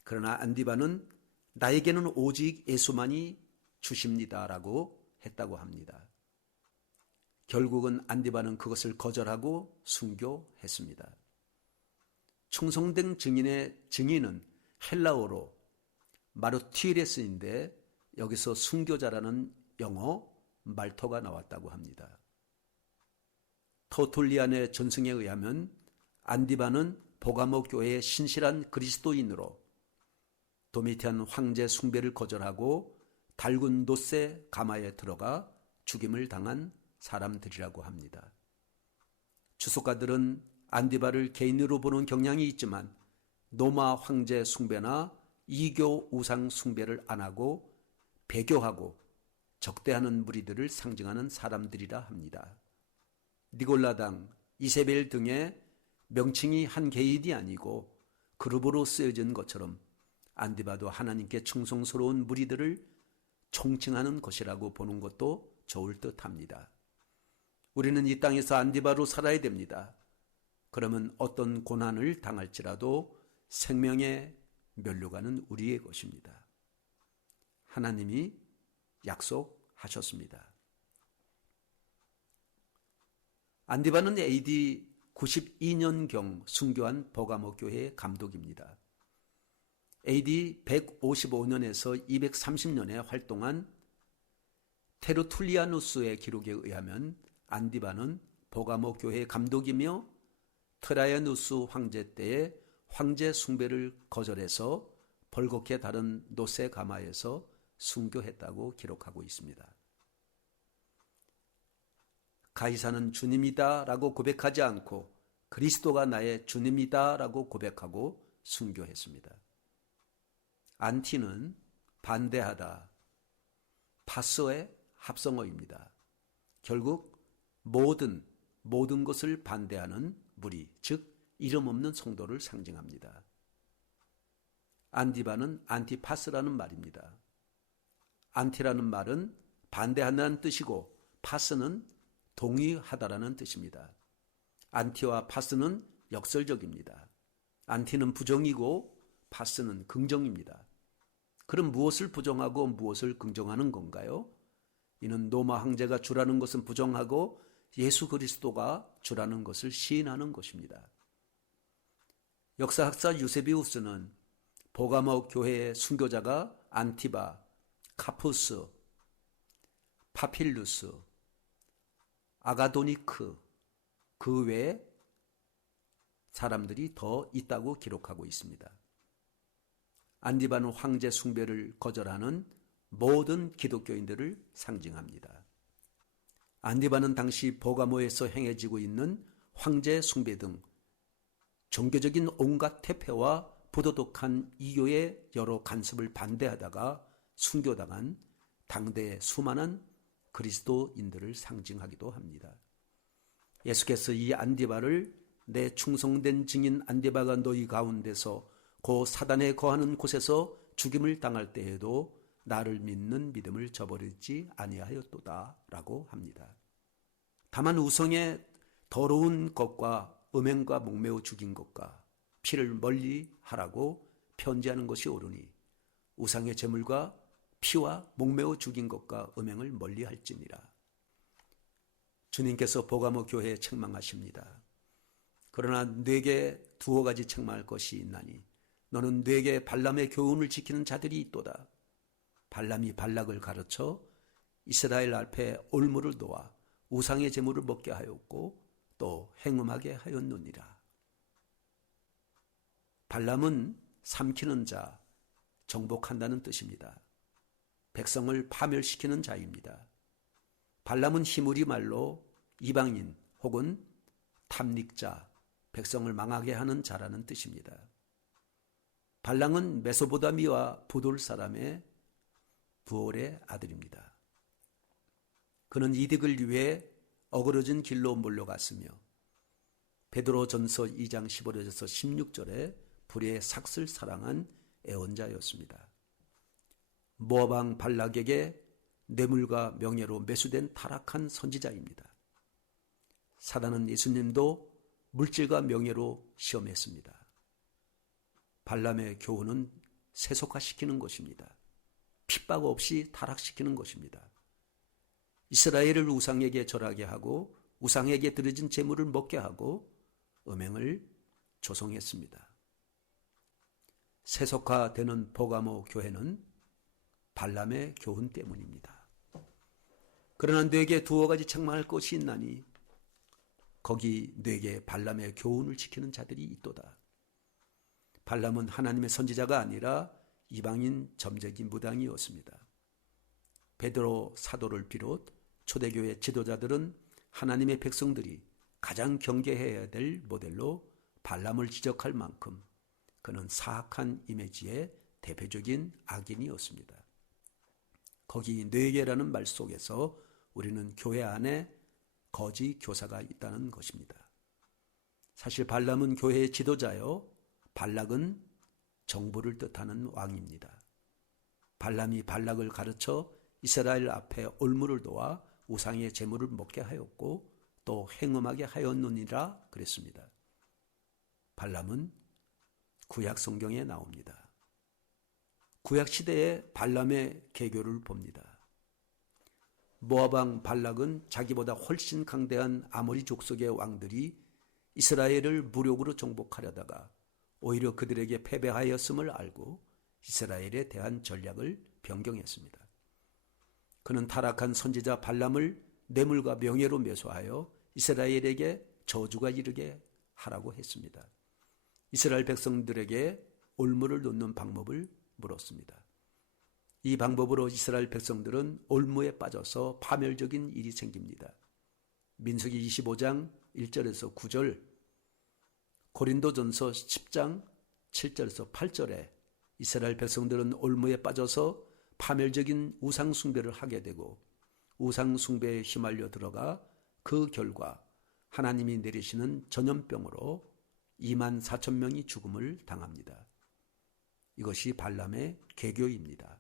그러나 안디바는 나에게는 오직 예수만이 주십니다라고 했다고 합니다. 결국은 안디바는 그것을 거절하고 순교했습니다. 충성된 증인의 증인은 헬라어로 마르티레스인데 여기서 순교자라는 영어 말터가 나왔다고 합니다. 터툴리안의 전승에 의하면 안디바는 보가모 교회의 신실한 그리스도인으로 도미티안 황제 숭배를 거절하고 달군 노세 가마에 들어가 죽임을 당한 사람들이라고 합니다. 주석가들은 안디바를 개인으로 보는 경향이 있지만 로마 황제 숭배나 이교 우상 숭배를 안 하고 배교하고 적대하는 무리들을 상징하는 사람들이라 합니다. 니골라당, 이세벨 등의 명칭이 한 개인이 아니고 그룹으로 쓰여진 것처럼 안디바도 하나님께 충성스러운 무리들을 총칭하는 것이라고 보는 것도 좋을 듯합니다. 우리는 이 땅에서 안디바로 살아야 됩니다. 그러면 어떤 고난을 당할지라도 생명의 면류관은 우리의 것입니다. 하나님이 약속하셨습니다. 안디바는 AD 92년경 순교한 보가모 교회의 감독입니다. AD 155년에서 230년에 활동한 테르툴리아누스의 기록에 의하면 안디바는 보가모 교회의 감독이며 트라이아누스 황제 때에 황제 숭배를 거절해서 벌겋게 다른 노세 가마에서 순교했다고 기록하고 있습니다. 가이사는 주님이다 라고 고백하지 않고 그리스도가 나의 주님이다 라고 고백하고 순교했습니다. 안티는 반대하다, 파스의 합성어입니다. 결국 모든 것을 반대하는 무리, 즉 이름 없는 성도를 상징합니다. 안디바는 안티파스라는 말입니다. 안티라는 말은 반대한다는 뜻이고 파스는 동의하다라는 뜻입니다. 안티와 파스는 역설적입니다. 안티는 부정이고 파스는 긍정입니다. 그럼 무엇을 부정하고 무엇을 긍정하는 건가요? 이는 로마 황제가 주라는 것은 부정하고 예수 그리스도가 주라는 것을 시인하는 것입니다. 역사학자 유세비우스는 보가모 교회의 순교자가 안티바, 카푸스, 파필루스, 아가도니크, 그 외에 사람들이 더 있다고 기록하고 있습니다. 안디바는 황제 숭배를 거절하는 모든 기독교인들을 상징합니다. 안디바는 당시 보가모에서 행해지고 있는 황제 숭배 등 종교적인 온갖 퇴폐와 부도덕한 이교의 여러 간섭을 반대하다가 순교당한 당대의 수많은 그리스도인들을 상징하기도 합니다. 예수께서 이 안디바를 내 충성된 증인 안디바가 너희 가운데서 고 사단에 거하는 곳에서 죽임을 당할 때에도 나를 믿는 믿음을 저버리지 아니하였도다 라고 합니다. 다만 우성의 더러운 것과 음행과 목매어 죽인 것과 피를 멀리 하라고 편지하는 것이 옳으니 우상의 제물과 피와 목매어 죽인 것과 음행을 멀리 할지니라. 주님께서 보가모 교회에 책망하십니다. 그러나 네게 두어 가지 책망할 것이 있나니 너는 네게 발람의 교훈을 지키는 자들이 있도다. 발람이 발락을 가르쳐 이스라엘 앞에 올무를 놓아 우상의 제물을 먹게 하였고 또 행음하게 하였느니라. 발람은 삼키는 자, 정복한다는 뜻입니다. 백성을 파멸시키는 자입니다. 발람은 히브리 말로 이방인 혹은 탐닉자, 백성을 망하게 하는 자라는 뜻입니다. 발람은 메소포타미아 부돌 사람의 부올의 아들입니다. 그는 이득을 위해 어그러진 길로 몰려갔으며 베드로전서 2장 15절에서 16절에 불의의 삭슬 사랑한 애원자였습니다. 모압 왕 발락에게 뇌물과 명예로 매수된 타락한 선지자입니다. 사단은 예수님도 물질과 명예로 시험했습니다. 발람의 교훈은 세속화시키는 것입니다. 핍박 없이 타락시키는 것입니다. 이스라엘을 우상에게 절하게 하고 우상에게 드려진 재물을 먹게 하고 음행을 조성했습니다. 세속화되는 보가모 교회는 발람의 교훈 때문입니다. 그러나 네게 두어 가지 책망할 것이 있나니 거기 네게 발람의 교훈을 지키는 자들이 있도다. 발람은 하나님의 선지자가 아니라 이방인 점쟁이 무당이었습니다. 베드로 사도를 비롯 초대교회 지도자들은 하나님의 백성들이 가장 경계해야 될 모델로 발람을 지적할 만큼 그는 사악한 이미지의 대표적인 악인이었습니다. 거기 뇌계라는 말 속에서 우리는 교회 안에 거짓 교사가 있다는 것입니다. 사실 발람은 교회의 지도자요, 발락은 정부를 뜻하는 왕입니다. 발람이 발락을 가르쳐 이스라엘 앞에 올무를 놓아 우상의 제물을 먹게 하였고 또 행음하게 하였느니라 그랬습니다. 발람은 구약 성경에 나옵니다. 구약 시대에 발람의 개교를 봅니다. 모압 왕 발락은 자기보다 훨씬 강대한 아모리 족속의 왕들이 이스라엘을 무력으로 정복하려다가 오히려 그들에게 패배하였음을 알고 이스라엘에 대한 전략을 변경했습니다. 그는 타락한 선지자 발람을 뇌물과 명예로 매수하여 이스라엘에게 저주가 이르게 하라고 했습니다. 이스라엘 백성들에게 올무를 놓는 방법을 물었습니다. 이 방법으로 이스라엘 백성들은 올무에 빠져서 파멸적인 일이 생깁니다. 민수기 25장 1절에서 9절, 고린도전서 10장 7절에서 8절에 이스라엘 백성들은 올무에 빠져서 파멸적인 우상 숭배를 하게 되고 우상 숭배에 휘말려 들어가 그 결과 하나님이 내리시는 전염병으로 2만 4천 명이 죽음을 당합니다. 이것이 발람의 개교입니다.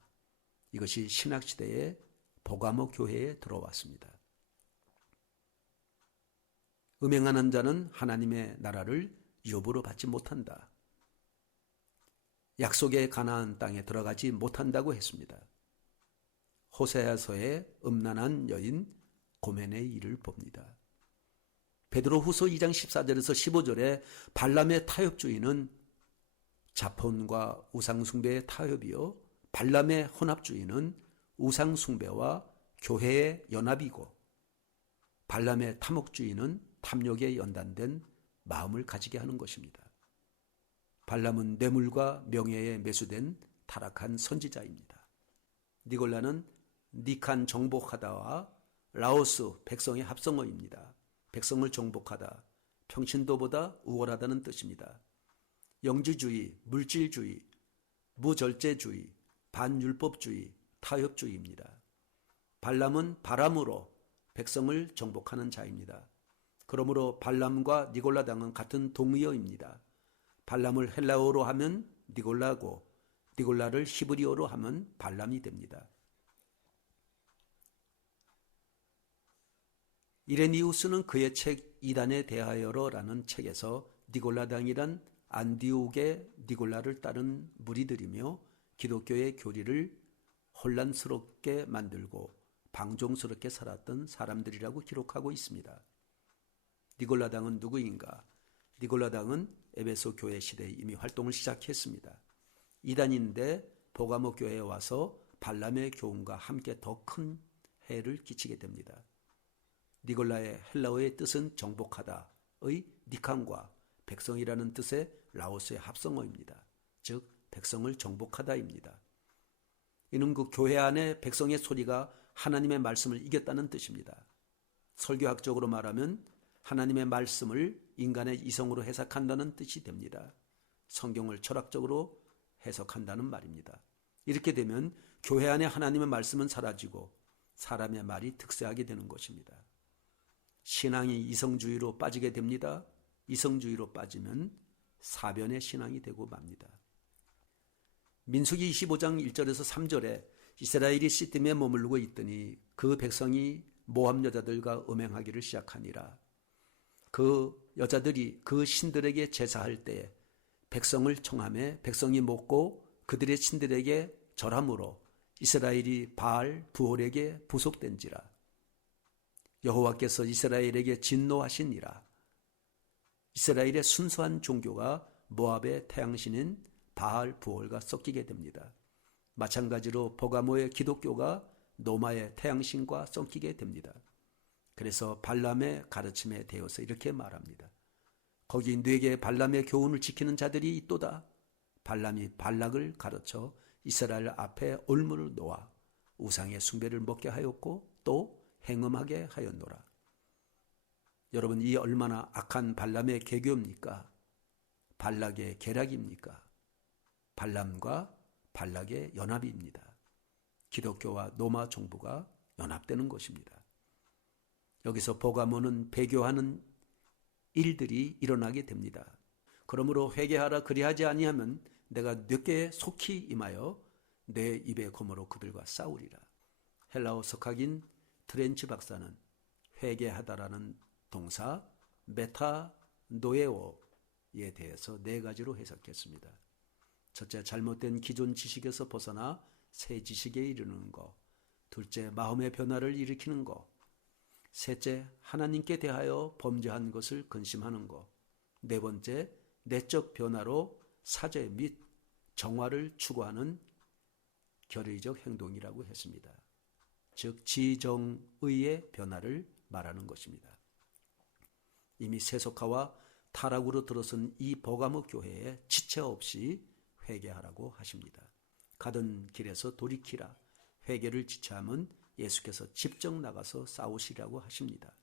이것이 신약시대의 보가모 교회에 들어왔습니다. 음행하는 자는 하나님의 나라를 유업으로 받지 못한다. 약속의 가나안 땅에 들어가지 못한다고 했습니다. 호세아서의 음란한 여인 고멘의 일을 봅니다. 베드로후서 2장 14절에서 15절에 발람의 타협주의는 자폰과 우상숭배의 타협이요 발람의 혼합주의는 우상숭배와 교회의 연합이고 발람의 탐욕주의는 탐욕에 연단된 마음을 가지게 하는 것입니다. 발람은 뇌물과 명예에 매수된 타락한 선지자입니다. 니골라는 니칸 정복하다와 라오스 백성의 합성어입니다. 백성을 정복하다, 평신도보다 우월하다는 뜻입니다. 영지주의, 물질주의, 무절제주의, 반율법주의, 타협주의입니다. 발람은 바람으로 백성을 정복하는 자입니다. 그러므로 발람과 니골라당은 같은 동의어입니다. 발람을 헬라어로 하면 니골라고 니골라를 히브리어로 하면 발람이 됩니다. 이레니우스는 그의 책 이단에 대하여라는 책에서 니골라당이란 안디옥의 니골라를 따른 무리들이며 기독교의 교리를 혼란스럽게 만들고 방종스럽게 살았던 사람들이라고 기록하고 있습니다. 니골라당은 누구인가? 니골라당은 에베소 교회 시대에 이미 활동을 시작했습니다. 이단인데 보가모 교회에 와서 발람의 교훈과 함께 더 큰 해를 끼치게 됩니다. 니골라의 헬라어의 뜻은 정복하다의 니칸과 백성이라는 뜻의 라오스의 합성어입니다. 즉 백성을 정복하다입니다. 이는 그 교회 안에 백성의 소리가 하나님의 말씀을 이겼다는 뜻입니다. 설교학적으로 말하면 하나님의 말씀을 인간의 이성으로 해석한다는 뜻이 됩니다. 성경을 철학적으로 해석한다는 말입니다. 이렇게 되면 교회 안에 하나님의 말씀은 사라지고 사람의 말이 득세하게 되는 것입니다. 신앙이 이성주의로 빠지게 됩니다. 이성주의로 빠지면 사변의 신앙이 되고 맙니다. 민수기 25장 1절에서 3절에 이스라엘이 시딤에 머무르고 있더니 그 백성이 모압 여자들과 음행하기를 시작하니라. 그 여자들이 그 신들에게 제사할 때에 백성을 청함에 백성이 먹고 그들의 신들에게 절함으로 이스라엘이 바알 부올에게 부속된지라. 여호와께서 이스라엘에게 진노하시니라. 이스라엘의 순수한 종교가 모압의 태양신인 바알 부올과 섞이게 됩니다. 마찬가지로 보가모의 기독교가 노마의 태양신과 섞이게 됩니다. 그래서 발람의 가르침에 대어서 이렇게 말합니다. 거기 네게 발람의 교훈을 지키는 자들이 있도다. 발람이 발락을 가르쳐 이스라엘 앞에 올무를 놓아 우상의 숭배를 먹게 하였고 또 행음하게 하였노라. 여러분, 이 얼마나 악한 발람의 개교입니까? 발락의 계략입니까? 발람과 발락의 연합입니다. 기독교와 노마 정부가 연합되는 것입니다. 여기서 보가모는 배교하는 일들이 일어나게 됩니다. 그러므로 회개하라, 그리하지 아니하면 내가 뇌게 속히 임하여 내 입의 검으로 그들과 싸우리라. 헬라어 석학인 트렌치 박사는 회개하다라는 동사 메타노에오에 대해서 네 가지로 해석했습니다. 첫째, 잘못된 기존 지식에서 벗어나 새 지식에 이르는 것. 둘째, 마음의 변화를 일으키는 것. 셋째, 하나님께 대하여 범죄한 것을 근심하는 것. 네 번째, 내적 변화로 사죄 및 정화를 추구하는 결의적 행동이라고 했습니다. 즉 지정의의 변화를 말하는 것입니다. 이미 세속화와 타락으로 들어선 이 버가모 교회에 지체 없이 회개하라고 하십니다. 가던 길에서 돌이키라. 회개를 지체하면 예수께서 직접 나가서 싸우시라고 하십니다.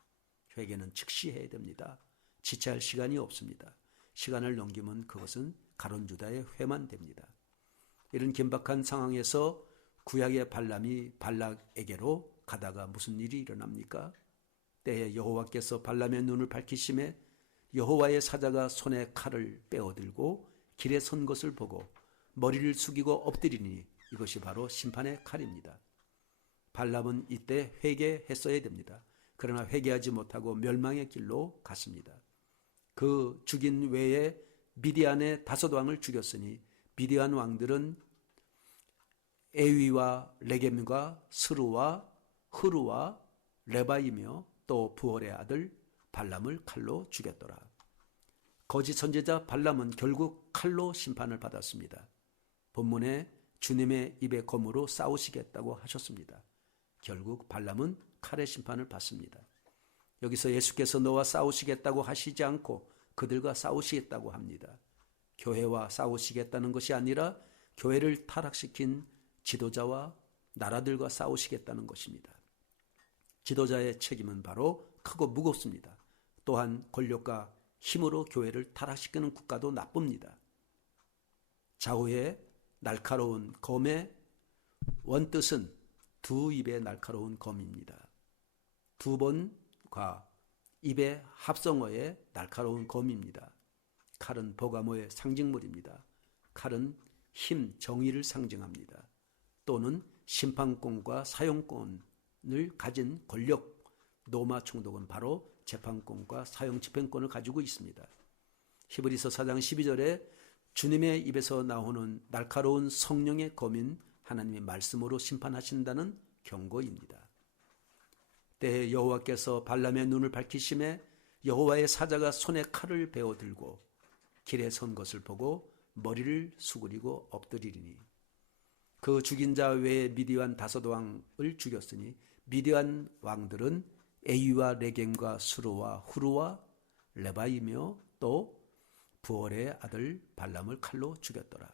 회개는 즉시 해야 됩니다. 지체할 시간이 없습니다. 시간을 넘기면 그것은 가론주다의 회만 됩니다. 이런 긴박한 상황에서 구약의 발람이 발락에게로 가다가 무슨 일이 일어납니까? 때에 여호와께서 발람의 눈을 밝히심에 여호와의 사자가 손에 칼을 빼어들고 길에 선 것을 보고 머리를 숙이고 엎드리니 이것이 바로 심판의 칼입니다. 발람은 이때 회개했어야 됩니다. 그러나 회개하지 못하고 멸망의 길로 갔습니다. 그 죽인 외에 미디안의 5왕을 죽였으니 미디안 왕들은 에위와 레겜과 스루와 흐루와 레바이며 또 부월의 아들 발람을 칼로 죽였더라. 거짓 선지자 발람은 결국 칼로 심판을 받았습니다. 본문에 주님의 입에 검으로 싸우시겠다고 하셨습니다. 결국 발람은 칼의 심판을 받습니다. 여기서 예수께서 너와 싸우시겠다고 하시지 않고 그들과 싸우시겠다고 합니다. 교회와 싸우시겠다는 것이 아니라 교회를 타락시킨 지도자와 나라들과 싸우시겠다는 것입니다. 지도자의 책임은 바로 크고 무겁습니다. 또한 권력과 힘으로 교회를 타락시키는 국가도 나쁩니다. 좌우의 날카로운 검의 원뜻은 두 입의 날카로운 검입니다. 두 번과 입의 합성어의 날카로운 검입니다. 칼은 버가모의 상징물입니다. 칼은 힘, 정의를 상징합니다. 또는 심판권과 사용권을 가진 권력, 로마 총독은 바로 재판권과 사형 집행권을 가지고 있습니다. 히브리서 4장 12절에 주님의 입에서 나오는 날카로운 성령의 검인 하나님의 말씀으로 심판하신다는 경고입니다. 때에 여호와께서 발람의 눈을 밝히심에 여호와의 사자가 손에 칼을 베어들고 길에 선 것을 보고 머리를 수그리고 엎드리리니 그 죽인 자 외에 미디안 5왕을 죽였으니 미디안 왕들은 에위와 레겜과 수르와 후르와 레바이며 또 부월의 아들 발람을 칼로 죽였더라.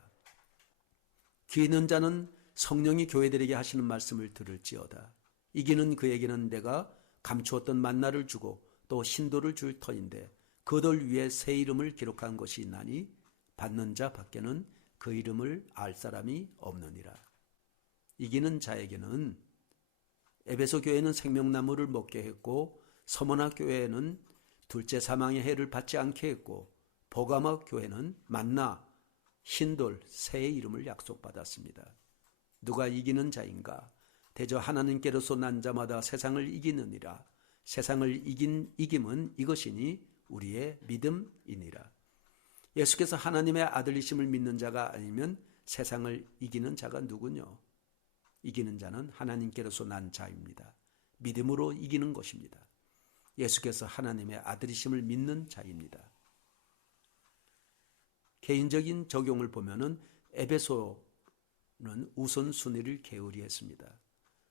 귀 있는 자는 성령이 교회들에게 하시는 말씀을 들을지어다. 이기는 그에게는 내가 감추었던 만나를 주고 또 신도를 줄 터인데 그 돌 위에 새 이름을 기록한 것이 있나니 받는 자 밖에는 그 이름을 알 사람이 없느니라. 이기는 자에게는 에베소 교회는 생명나무를 먹게 했고 서머나 교회는 둘째 사망의 해를 받지 않게 했고 버가모 교회는 만나, 흰돌, 새의 이름을 약속받았습니다. 누가 이기는 자인가? 대저 하나님께로서 난 자마다 세상을 이기느니라. 세상을 이긴 이김은 이것이니 우리의 믿음이니라. 예수께서 하나님의 아들이심을 믿는 자가 아니면 세상을 이기는 자가 누구뇨? 이기는 자는 하나님께로서 난 자입니다. 믿음으로 이기는 것입니다. 예수께서 하나님의 아들이심을 믿는 자입니다. 개인적인 적용을 보면은 에베소는 우선순위를 게으리했습니다.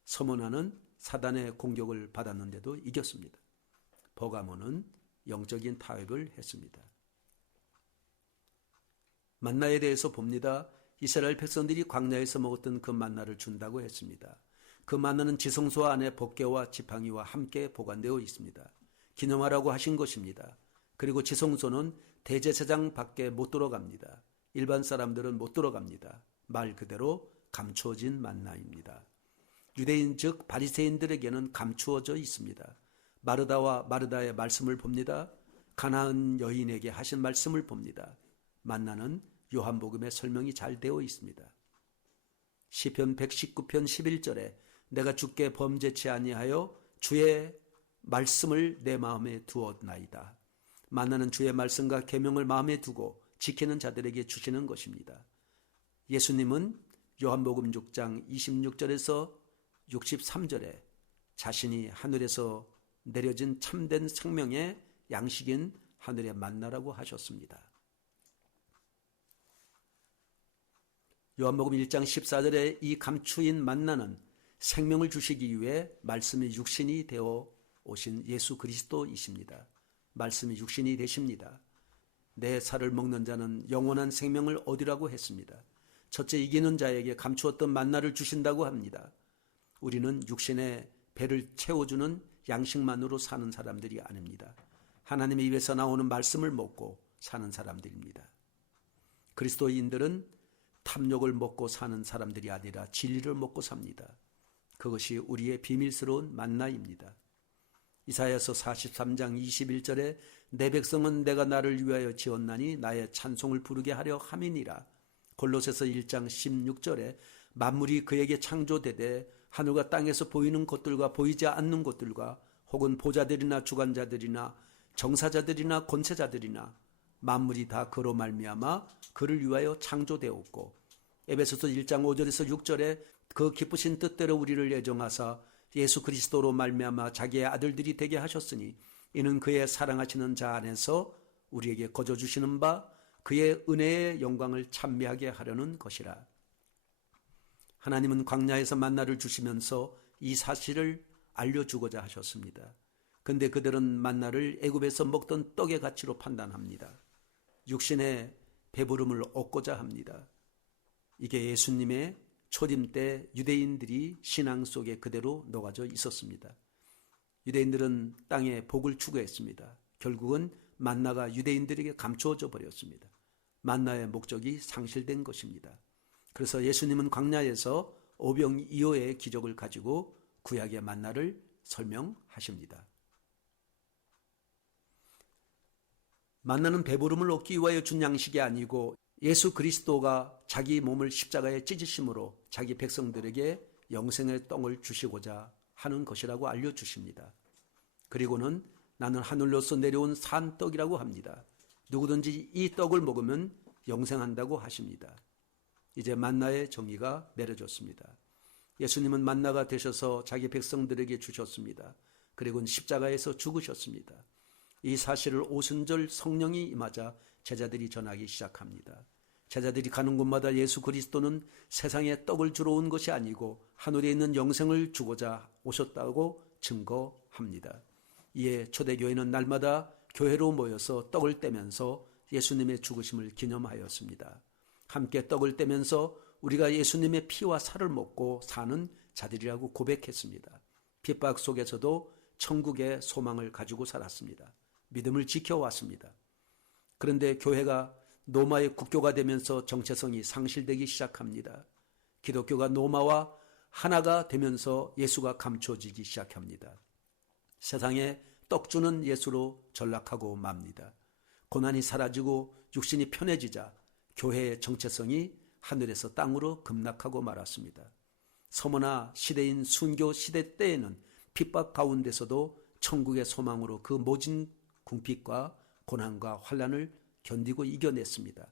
서머나는 사단의 공격을 받았는데도 이겼습니다. 버가모는 영적인 타협을 했습니다. 만나에 대해서 봅니다. 이스라엘 백성들이 광야에서 먹었던 그 만나를 준다고 했습니다. 그 만나는 지성소 안에 법궤와 지팡이와 함께 보관되어 있습니다. 기념하라고 하신 것입니다. 그리고 지성소는 대제사장 밖에 못 들어갑니다. 일반 사람들은 못 들어갑니다. 말 그대로 감추어진 만나입니다. 유대인 즉 바리새인들에게는 감추어져 있습니다. 마르다와 마르다의 말씀을 봅니다. 가나안 여인에게 하신 말씀을 봅니다. 만나는 요한복음에 설명이 잘 되어 있습니다. 시편 119편 11절에 내가 주께 범죄치 아니하여 주의 말씀을 내 마음에 두었나이다. 만나는 주의 말씀과 계명을 마음에 두고 지키는 자들에게 주시는 것입니다. 예수님은 요한복음 6장 26절에서 63절에 자신이 하늘에서 내려진 참된 생명의 양식인 하늘의 만나라고 하셨습니다. 요한복음 1장 14절에 이 감추인 만나는 생명을 주시기 위해 말씀이 육신이 되어 오신 예수 그리스도이십니다. 말씀이 육신이 되십니다. 내 살을 먹는 자는 영원한 생명을 얻으라고 했습니다. 첫째 이기는 자에게 감추었던 만나를 주신다고 합니다. 우리는 육신의 배를 채워주는 양식만으로 사는 사람들이 아닙니다. 하나님의 입에서 나오는 말씀을 먹고 사는 사람들입니다. 그리스도인들은 탐욕을 먹고 사는 사람들이 아니라 진리를 먹고 삽니다. 그것이 우리의 비밀스러운 만나입니다. 이사야서 43장 21절에 내 백성은 내가 나를 위하여 지었나니 나의 찬송을 부르게 하려 함이니라. 골로새서 1장 16절에 만물이 그에게 창조되되 하늘과 땅에서 보이는 것들과 보이지 않는 것들과 혹은 보좌들이나 주관자들이나 정사자들이나 권세자들이나 만물이 다 그로 말미암아 그를 위하여 창조되었고, 에베소서 1장 5절에서 6절에 그 기쁘신 뜻대로 우리를 예정하사 예수 그리스도로 말미암아 자기의 아들들이 되게 하셨으니 이는 그의 사랑하시는 자 안에서 우리에게 거저 주시는 바 그의 은혜의 영광을 찬미하게 하려는 것이라. 하나님은 광야에서 만나를 주시면서 이 사실을 알려주고자 하셨습니다. 근데 그들은 만나를 애굽에서 먹던 떡의 가치로 판단합니다. 육신의 배부름을 얻고자 합니다. 이게 예수님의 초림 때 유대인들이 신앙 속에 그대로 녹아져 있었습니다. 유대인들은 땅에 복을 추구했습니다. 결국은 만나가 유대인들에게 감추어져 버렸습니다. 만나의 목적이 상실된 것입니다. 그래서 예수님은 광야에서 오병이어의 기적을 가지고 구약의 만나를 설명하십니다. 만나는 배부름을 얻기 위하여 준 양식이 아니고 예수 그리스도가 자기 몸을 십자가에 찢으심으로 자기 백성들에게 영생의 떡을 주시고자 하는 것이라고 알려주십니다. 그리고는 나는 하늘로서 내려온 산떡이라고 합니다. 누구든지 이 떡을 먹으면 영생한다고 하십니다. 이제 만나의 정의가 내려졌습니다. 예수님은 만나가 되셔서 자기 백성들에게 주셨습니다. 그리고는 십자가에서 죽으셨습니다. 이 사실을 오순절 성령이 임하자 제자들이 전하기 시작합니다. 제자들이 가는 곳마다 예수 그리스도는 세상에 떡을 주러 온 것이 아니고 하늘에 있는 영생을 주고자 오셨다고 증거합니다. 이에 초대교회는 날마다 교회로 모여서 떡을 떼면서 예수님의 죽으심을 기념하였습니다. 함께 떡을 떼면서 우리가 예수님의 피와 살을 먹고 사는 자들이라고 고백했습니다. 핍박 속에서도 천국의 소망을 가지고 살았습니다. 믿음을 지켜왔습니다. 그런데 교회가 노마의 국교가 되면서 정체성이 상실되기 시작합니다. 기독교가 노마와 하나가 되면서 예수가 감춰지기 시작합니다. 세상에 떡 주는 예수로 전락하고 맙니다. 고난이 사라지고 육신이 편해지자 교회의 정체성이 하늘에서 땅으로 급락하고 말았습니다. 서머나 시대인 순교 시대 때에는 핍박 가운데서도 천국의 소망으로 그 모진 궁핍과 고난과 환난을 견디고 이겨냈습니다.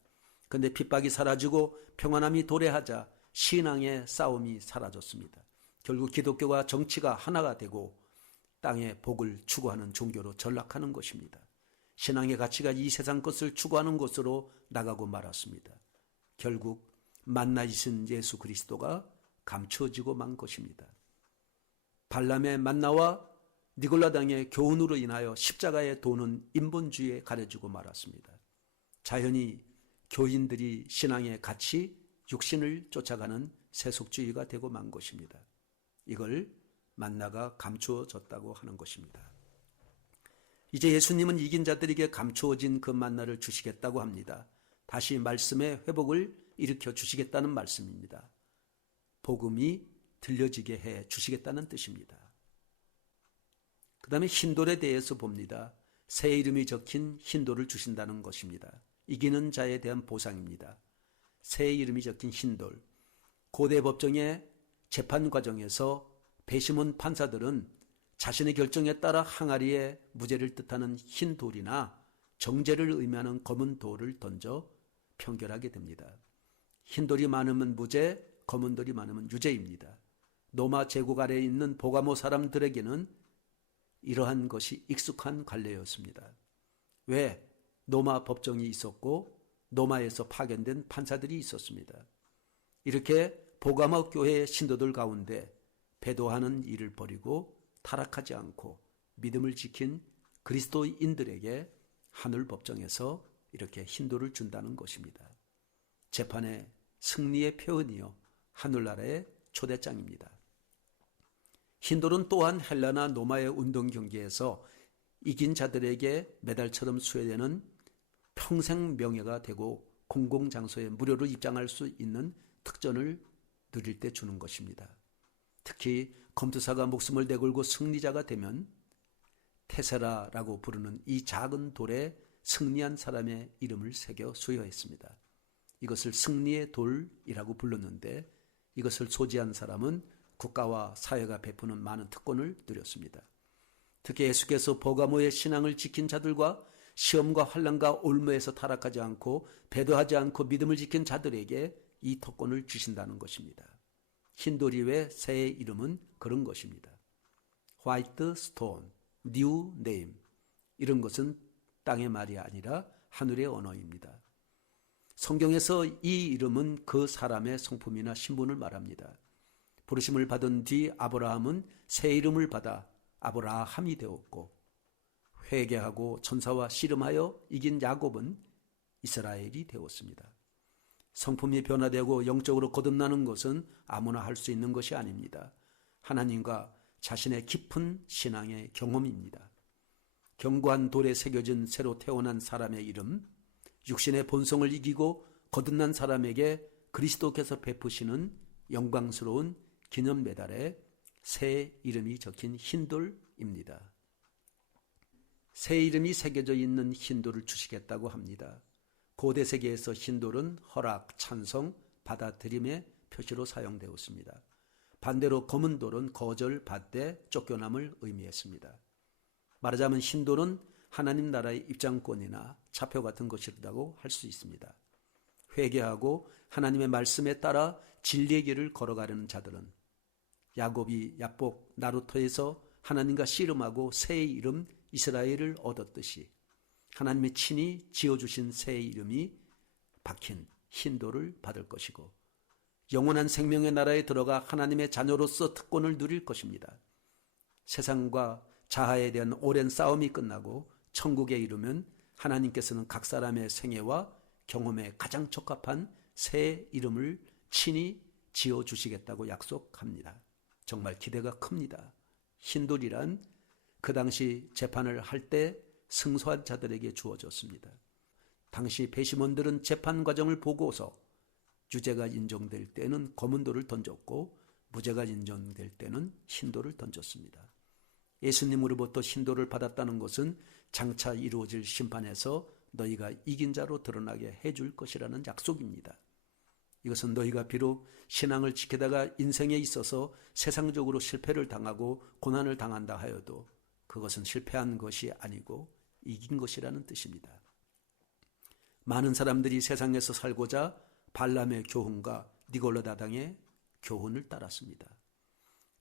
그런데 핍박이 사라지고 평안함이 도래하자 신앙의 싸움이 사라졌습니다. 결국 기독교가 정치가 하나가 되고 땅의 복을 추구하는 종교로 전락하는 것입니다. 신앙의 가치가 이 세상 것을 추구하는 것으로 나가고 말았습니다. 결국 만나이신 예수 그리스도가 감춰지고 만 것입니다. 발람의 만나와 니골라당의 교훈으로 인하여 십자가의 도는 인본주의에 가려지고 말았습니다. 자연히 교인들이 신앙의 가치, 육신을 쫓아가는 세속주의가 되고 만 것입니다. 이걸 만나가 감추어졌다고 하는 것입니다. 이제 예수님은 이긴 자들에게 감추어진 그 만나를 주시겠다고 합니다. 다시 말씀의 회복을 일으켜 주시겠다는 말씀입니다. 복음이 들려지게 해 주시겠다는 뜻입니다. 그 다음에 흰돌에 대해서 봅니다. 새 이름이 적힌 흰돌을 주신다는 것입니다. 이기는 자에 대한 보상입니다. 새 이름이 적힌 흰돌. 고대 법정의 재판 과정에서 배심원 판사들은 자신의 결정에 따라 항아리에 무죄를 뜻하는 흰 돌이나 정죄를 의미하는 검은 돌을 던져 판결하게 됩니다. 흰 돌이 많으면 무죄, 검은 돌이 많으면 유죄입니다. 로마 제국 아래에 있는 보가모 사람들에게는 이러한 것이 익숙한 관례였습니다. 왜? 로마 법정이 있었고 로마에서 파견된 판사들이 있었습니다. 이렇게 보가모 교회의 신도들 가운데 배도하는 일을 버리고 타락하지 않고 믿음을 지킨 그리스도인들에게 하늘 법정에서 이렇게 흰돌을 준다는 것입니다. 재판의 승리의 표현이요 하늘나라의 초대장입니다. 흰돌은 또한 헬라나 로마의 운동 경기에서 이긴 자들에게 메달처럼 수여되는 평생 명예가 되고 공공장소에 무료로 입장할 수 있는 특전을 누릴 때 주는 것입니다. 특히 검투사가 목숨을 내걸고 승리자가 되면 테세라라고 부르는 이 작은 돌에 승리한 사람의 이름을 새겨 수여했습니다. 이것을 승리의 돌이라고 불렀는데 이것을 소지한 사람은 국가와 사회가 베푸는 많은 특권을 누렸습니다. 특히 예수께서 버가모의 신앙을 지킨 자들과 시험과 환난과 올무에서 타락하지 않고 배도하지 않고 믿음을 지킨 자들에게 이 특권을 주신다는 것입니다. 흰돌이 외 새의 이름은 그런 것입니다. 화이트 스톤, 뉴 네임, 이런 것은 땅의 말이 아니라 하늘의 언어입니다. 성경에서 이 이름은 그 사람의 성품이나 신분을 말합니다. 부르심을 받은 뒤 아브라함은 새 이름을 받아 아브라함이 되었고, 회개하고 천사와 씨름하여 이긴 야곱은 이스라엘이 되었습니다. 성품이 변화되고 영적으로 거듭나는 것은 아무나 할 수 있는 것이 아닙니다. 하나님과 자신의 깊은 신앙의 경험입니다. 견고한 돌에 새겨진 새로 태어난 사람의 이름, 육신의 본성을 이기고 거듭난 사람에게 그리스도께서 베푸시는 영광스러운 기념 메달에 새 이름이 적힌 흰돌입니다. 새 이름이 새겨져 있는 흰돌을 주시겠다고 합니다. 고대 세계에서 흰돌은 허락, 찬성, 받아들임의 표시로 사용되었습니다. 반대로 검은 돌은 거절, 받되, 쫓겨남을 의미했습니다. 말하자면 흰돌은 하나님 나라의 입장권이나 차표 같은 것이라고 할 수 있습니다. 회개하고 하나님의 말씀에 따라 진리의 길을 걸어가려는 자들은 야곱이 야복 나루터에서 하나님과 씨름하고 새의 이름 이스라엘을 얻었듯이 하나님이 친히 지어주신 새의 이름이 박힌 흰돌을 받을 것이고 영원한 생명의 나라에 들어가 하나님의 자녀로서 특권을 누릴 것입니다. 세상과 자아에 대한 오랜 싸움이 끝나고 천국에 이르면 하나님께서는 각 사람의 생애와 경험에 가장 적합한 새 이름을 친히 지어주시겠다고 약속합니다. 정말 기대가 큽니다. 흰돌이란 그 당시 재판을 할 때 승소한 자들에게 주어졌습니다. 당시 배심원들은 재판 과정을 보고서 유죄가 인정될 때는 검은 돌을 던졌고 무죄가 인정될 때는 흰돌을 던졌습니다. 예수님으로부터 흰돌을 받았다는 것은 장차 이루어질 심판에서 너희가 이긴 자로 드러나게 해줄 것이라는 약속입니다. 이것은 너희가 비록 신앙을 지키다가 인생에 있어서 세상적으로 실패를 당하고 고난을 당한다 하여도 그것은 실패한 것이 아니고 이긴 것이라는 뜻입니다. 많은 사람들이 세상에서 살고자 발람의 교훈과 니골라다당의 교훈을 따랐습니다.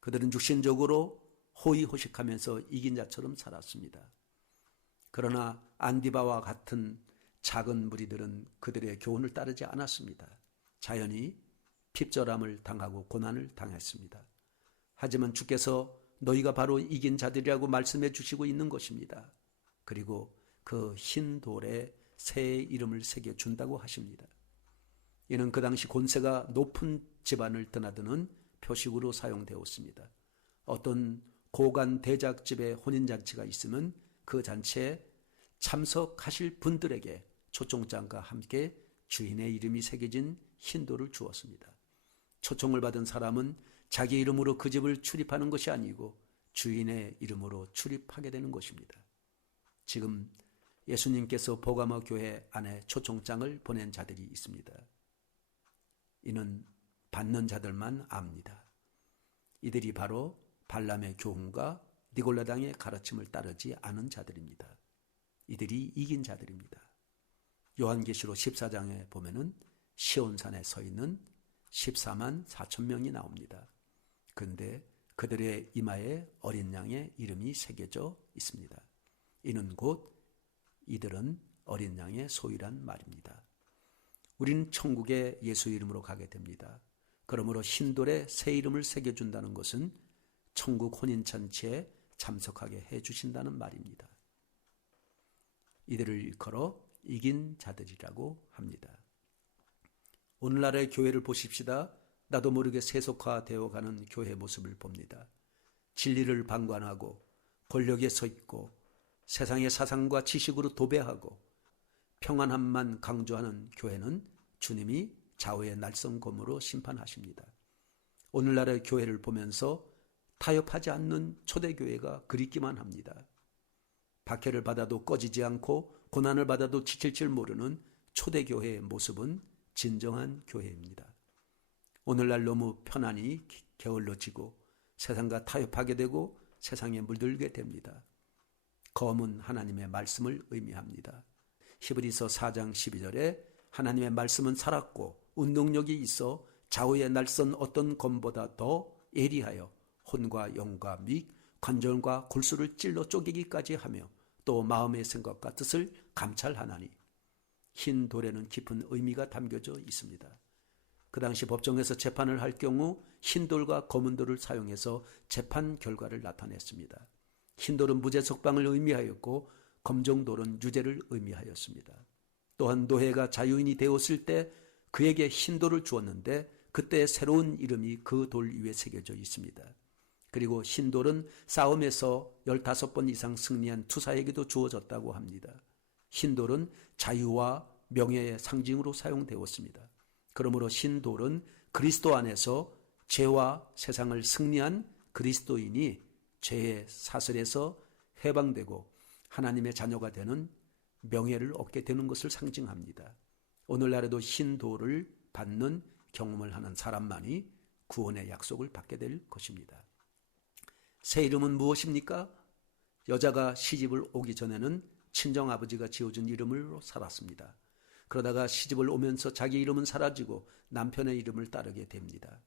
그들은 육신적으로 호의호식하면서 이긴 자처럼 살았습니다. 그러나 안디바와 같은 작은 무리들은 그들의 교훈을 따르지 않았습니다. 자연히 핍절함을 당하고 고난을 당했습니다. 하지만 주께서 너희가 바로 이긴 자들이라고 말씀해 주시고 있는 것입니다. 그리고 그 흰 돌에 새 이름을 새겨 준다고 하십니다. 이는 그 당시 권세가 높은 집안을 드나드는 표식으로 사용되었습니다. 어떤 고관 대작집의 혼인잔치가 있으면 그 잔치에 참석하실 분들에게 초청장과 함께 주인의 이름이 새겨진 흰돌을 주었습니다. 초청을 받은 사람은 자기 이름으로 그 집을 출입하는 것이 아니고 주인의 이름으로 출입하게 되는 것입니다. 지금 예수님께서 보가모 교회 안에 초청장을 보낸 자들이 있습니다. 이는 받는 자들만 압니다. 이들이 바로 발람의 교훈과 니골라당의 가르침을 따르지 않은 자들입니다. 이들이 이긴 자들입니다. 요한계시록 14장에 보면은 시온산에 서 있는 14만 4천 명이 나옵니다. 그런데 그들의 이마에 어린 양의 이름이 새겨져 있습니다. 이는 곧 이들은 어린 양의 소유란 말입니다. 우리는 천국에 예수 이름으로 가게 됩니다. 그러므로 흰돌에 새 이름을 새겨준다는 것은 천국 혼인잔치에 참석하게 해주신다는 말입니다. 이들을 일컬어 이긴 자들이라고 합니다. 오늘날의 교회를 보십시다. 나도 모르게 세속화되어가는 교회 모습을 봅니다. 진리를 방관하고 권력에 서 있고 세상의 사상과 지식으로 도배하고 평안함만 강조하는 교회는 주님이 좌우의 날성검으로 심판하십니다. 오늘날의 교회를 보면서 타협하지 않는 초대교회가 그립기만 합니다. 박해를 받아도 꺼지지 않고 고난을 받아도 지칠 줄 모르는 초대교회의 모습은 진정한 교회입니다. 오늘날 너무 편안히 게을러지고 세상과 타협하게 되고 세상에 물들게 됩니다. 검은 하나님의 말씀을 의미합니다. 히브리서 4장 12절에 하나님의 말씀은 살았고 운동력이 있어 좌우에 날선 어떤 검보다 더 예리하여 혼과 영과 및 관절과 골수를 찔러 쪼개기까지 하며 또 마음의 생각과 뜻을 감찰하나니 흰 돌에는 깊은 의미가 담겨져 있습니다. 그 당시 법정에서 재판을 할 경우 흰 돌과 검은 돌을 사용해서 재판 결과를 나타냈습니다. 흰 돌은 무죄 석방을 의미하였고 검정 돌은 유죄를 의미하였습니다. 또한 노예가 자유인이 되었을 때 그에게 흰 돌을 주었는데 그때 새로운 이름이 그 돌 위에 새겨져 있습니다. 그리고 흰 돌은 싸움에서 15번 이상 승리한 투사에게도 주어졌다고 합니다. 흰 돌은 자유와 명예의 상징으로 사용되었습니다. 그러므로 흰 돌은 그리스도 안에서 죄와 세상을 승리한 그리스도인이 죄의 사슬에서 해방되고 하나님의 자녀가 되는 명예를 얻게 되는 것을 상징합니다. 오늘날에도 흰 돌을 받는 경험을 하는 사람만이 구원의 약속을 받게 될 것입니다. 새 이름은 무엇입니까? 여자가 시집을 오기 전에는 친정아버지가 지어준 이름으로 살았습니다. 그러다가 시집을 오면서 자기 이름은 사라지고 남편의 이름을 따르게 됩니다.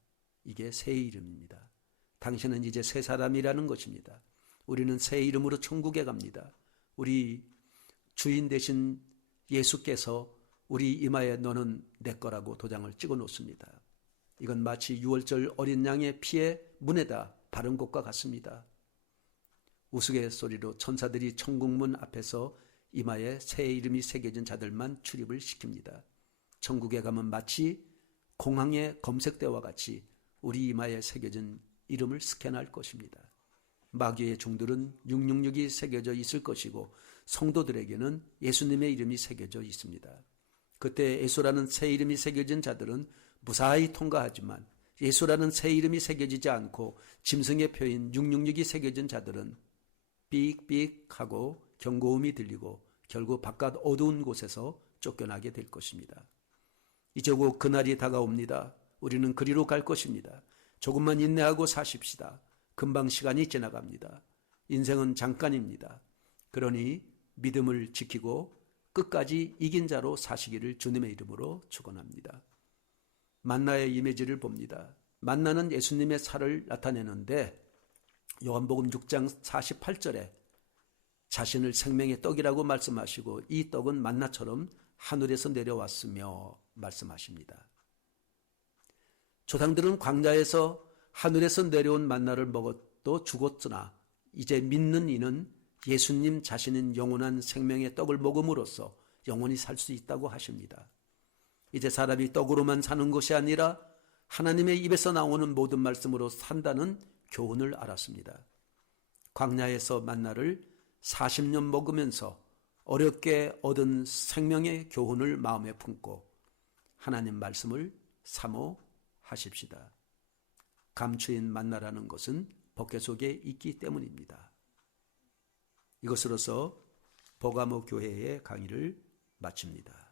이게 새 이름입니다. 당신은 이제 새 사람이라는 것입니다. 우리는 새 이름으로 천국에 갑니다. 우리 주인 되신 예수께서 우리 이마에 너는 내 거라고 도장을 찍어 놓습니다. 이건 마치 유월절 어린 양의 피에 문에다 바른 것과 같습니다. 우스갯소리로 천사들이 천국문 앞에서 이마에 새 이름이 새겨진 자들만 출입을 시킵니다. 천국에 가면 마치 공항의 검색대와 같이 우리 이마에 새겨진 이름을 스캔할 것입니다. 마귀의 종들은 666이 새겨져 있을 것이고 성도들에게는 예수님의 이름이 새겨져 있습니다. 그때 예수라는 새 이름이 새겨진 자들은 무사히 통과하지만 예수라는 새 이름이 새겨지지 않고 짐승의 표인 666이 새겨진 자들은 삑삑하고 경고음이 들리고 결국 바깥 어두운 곳에서 쫓겨나게 될 것입니다. 이제 곧 그날이 다가옵니다. 우리는 그리로 갈 것입니다. 조금만 인내하고 사십시다. 금방 시간이 지나갑니다. 인생은 잠깐입니다. 그러니 믿음을 지키고 끝까지 이긴 자로 사시기를 주님의 이름으로 축원합니다. 만나의 이미지를 봅니다. 만나는 예수님의 살을 나타내는데 요한복음 6장 48절에 자신을 생명의 떡이라고 말씀하시고 이 떡은 만나처럼 하늘에서 내려왔으며 말씀하십니다. 조상들은 광야에서 하늘에서 내려온 만나를 먹어도 죽었으나 이제 믿는 이는 예수님 자신은 영원한 생명의 떡을 먹음으로써 영원히 살 수 있다고 하십니다. 이제 사람이 떡으로만 사는 것이 아니라 하나님의 입에서 나오는 모든 말씀으로 산다는 교훈을 알았습니다. 광야에서 만나를 40년 먹으면서 어렵게 얻은 생명의 교훈을 마음에 품고 하나님 말씀을 사모하십시다. 감추인 만나라는 것은 법궤 속에 있기 때문입니다. 이것으로서 버가모 교회의 강의를 마칩니다.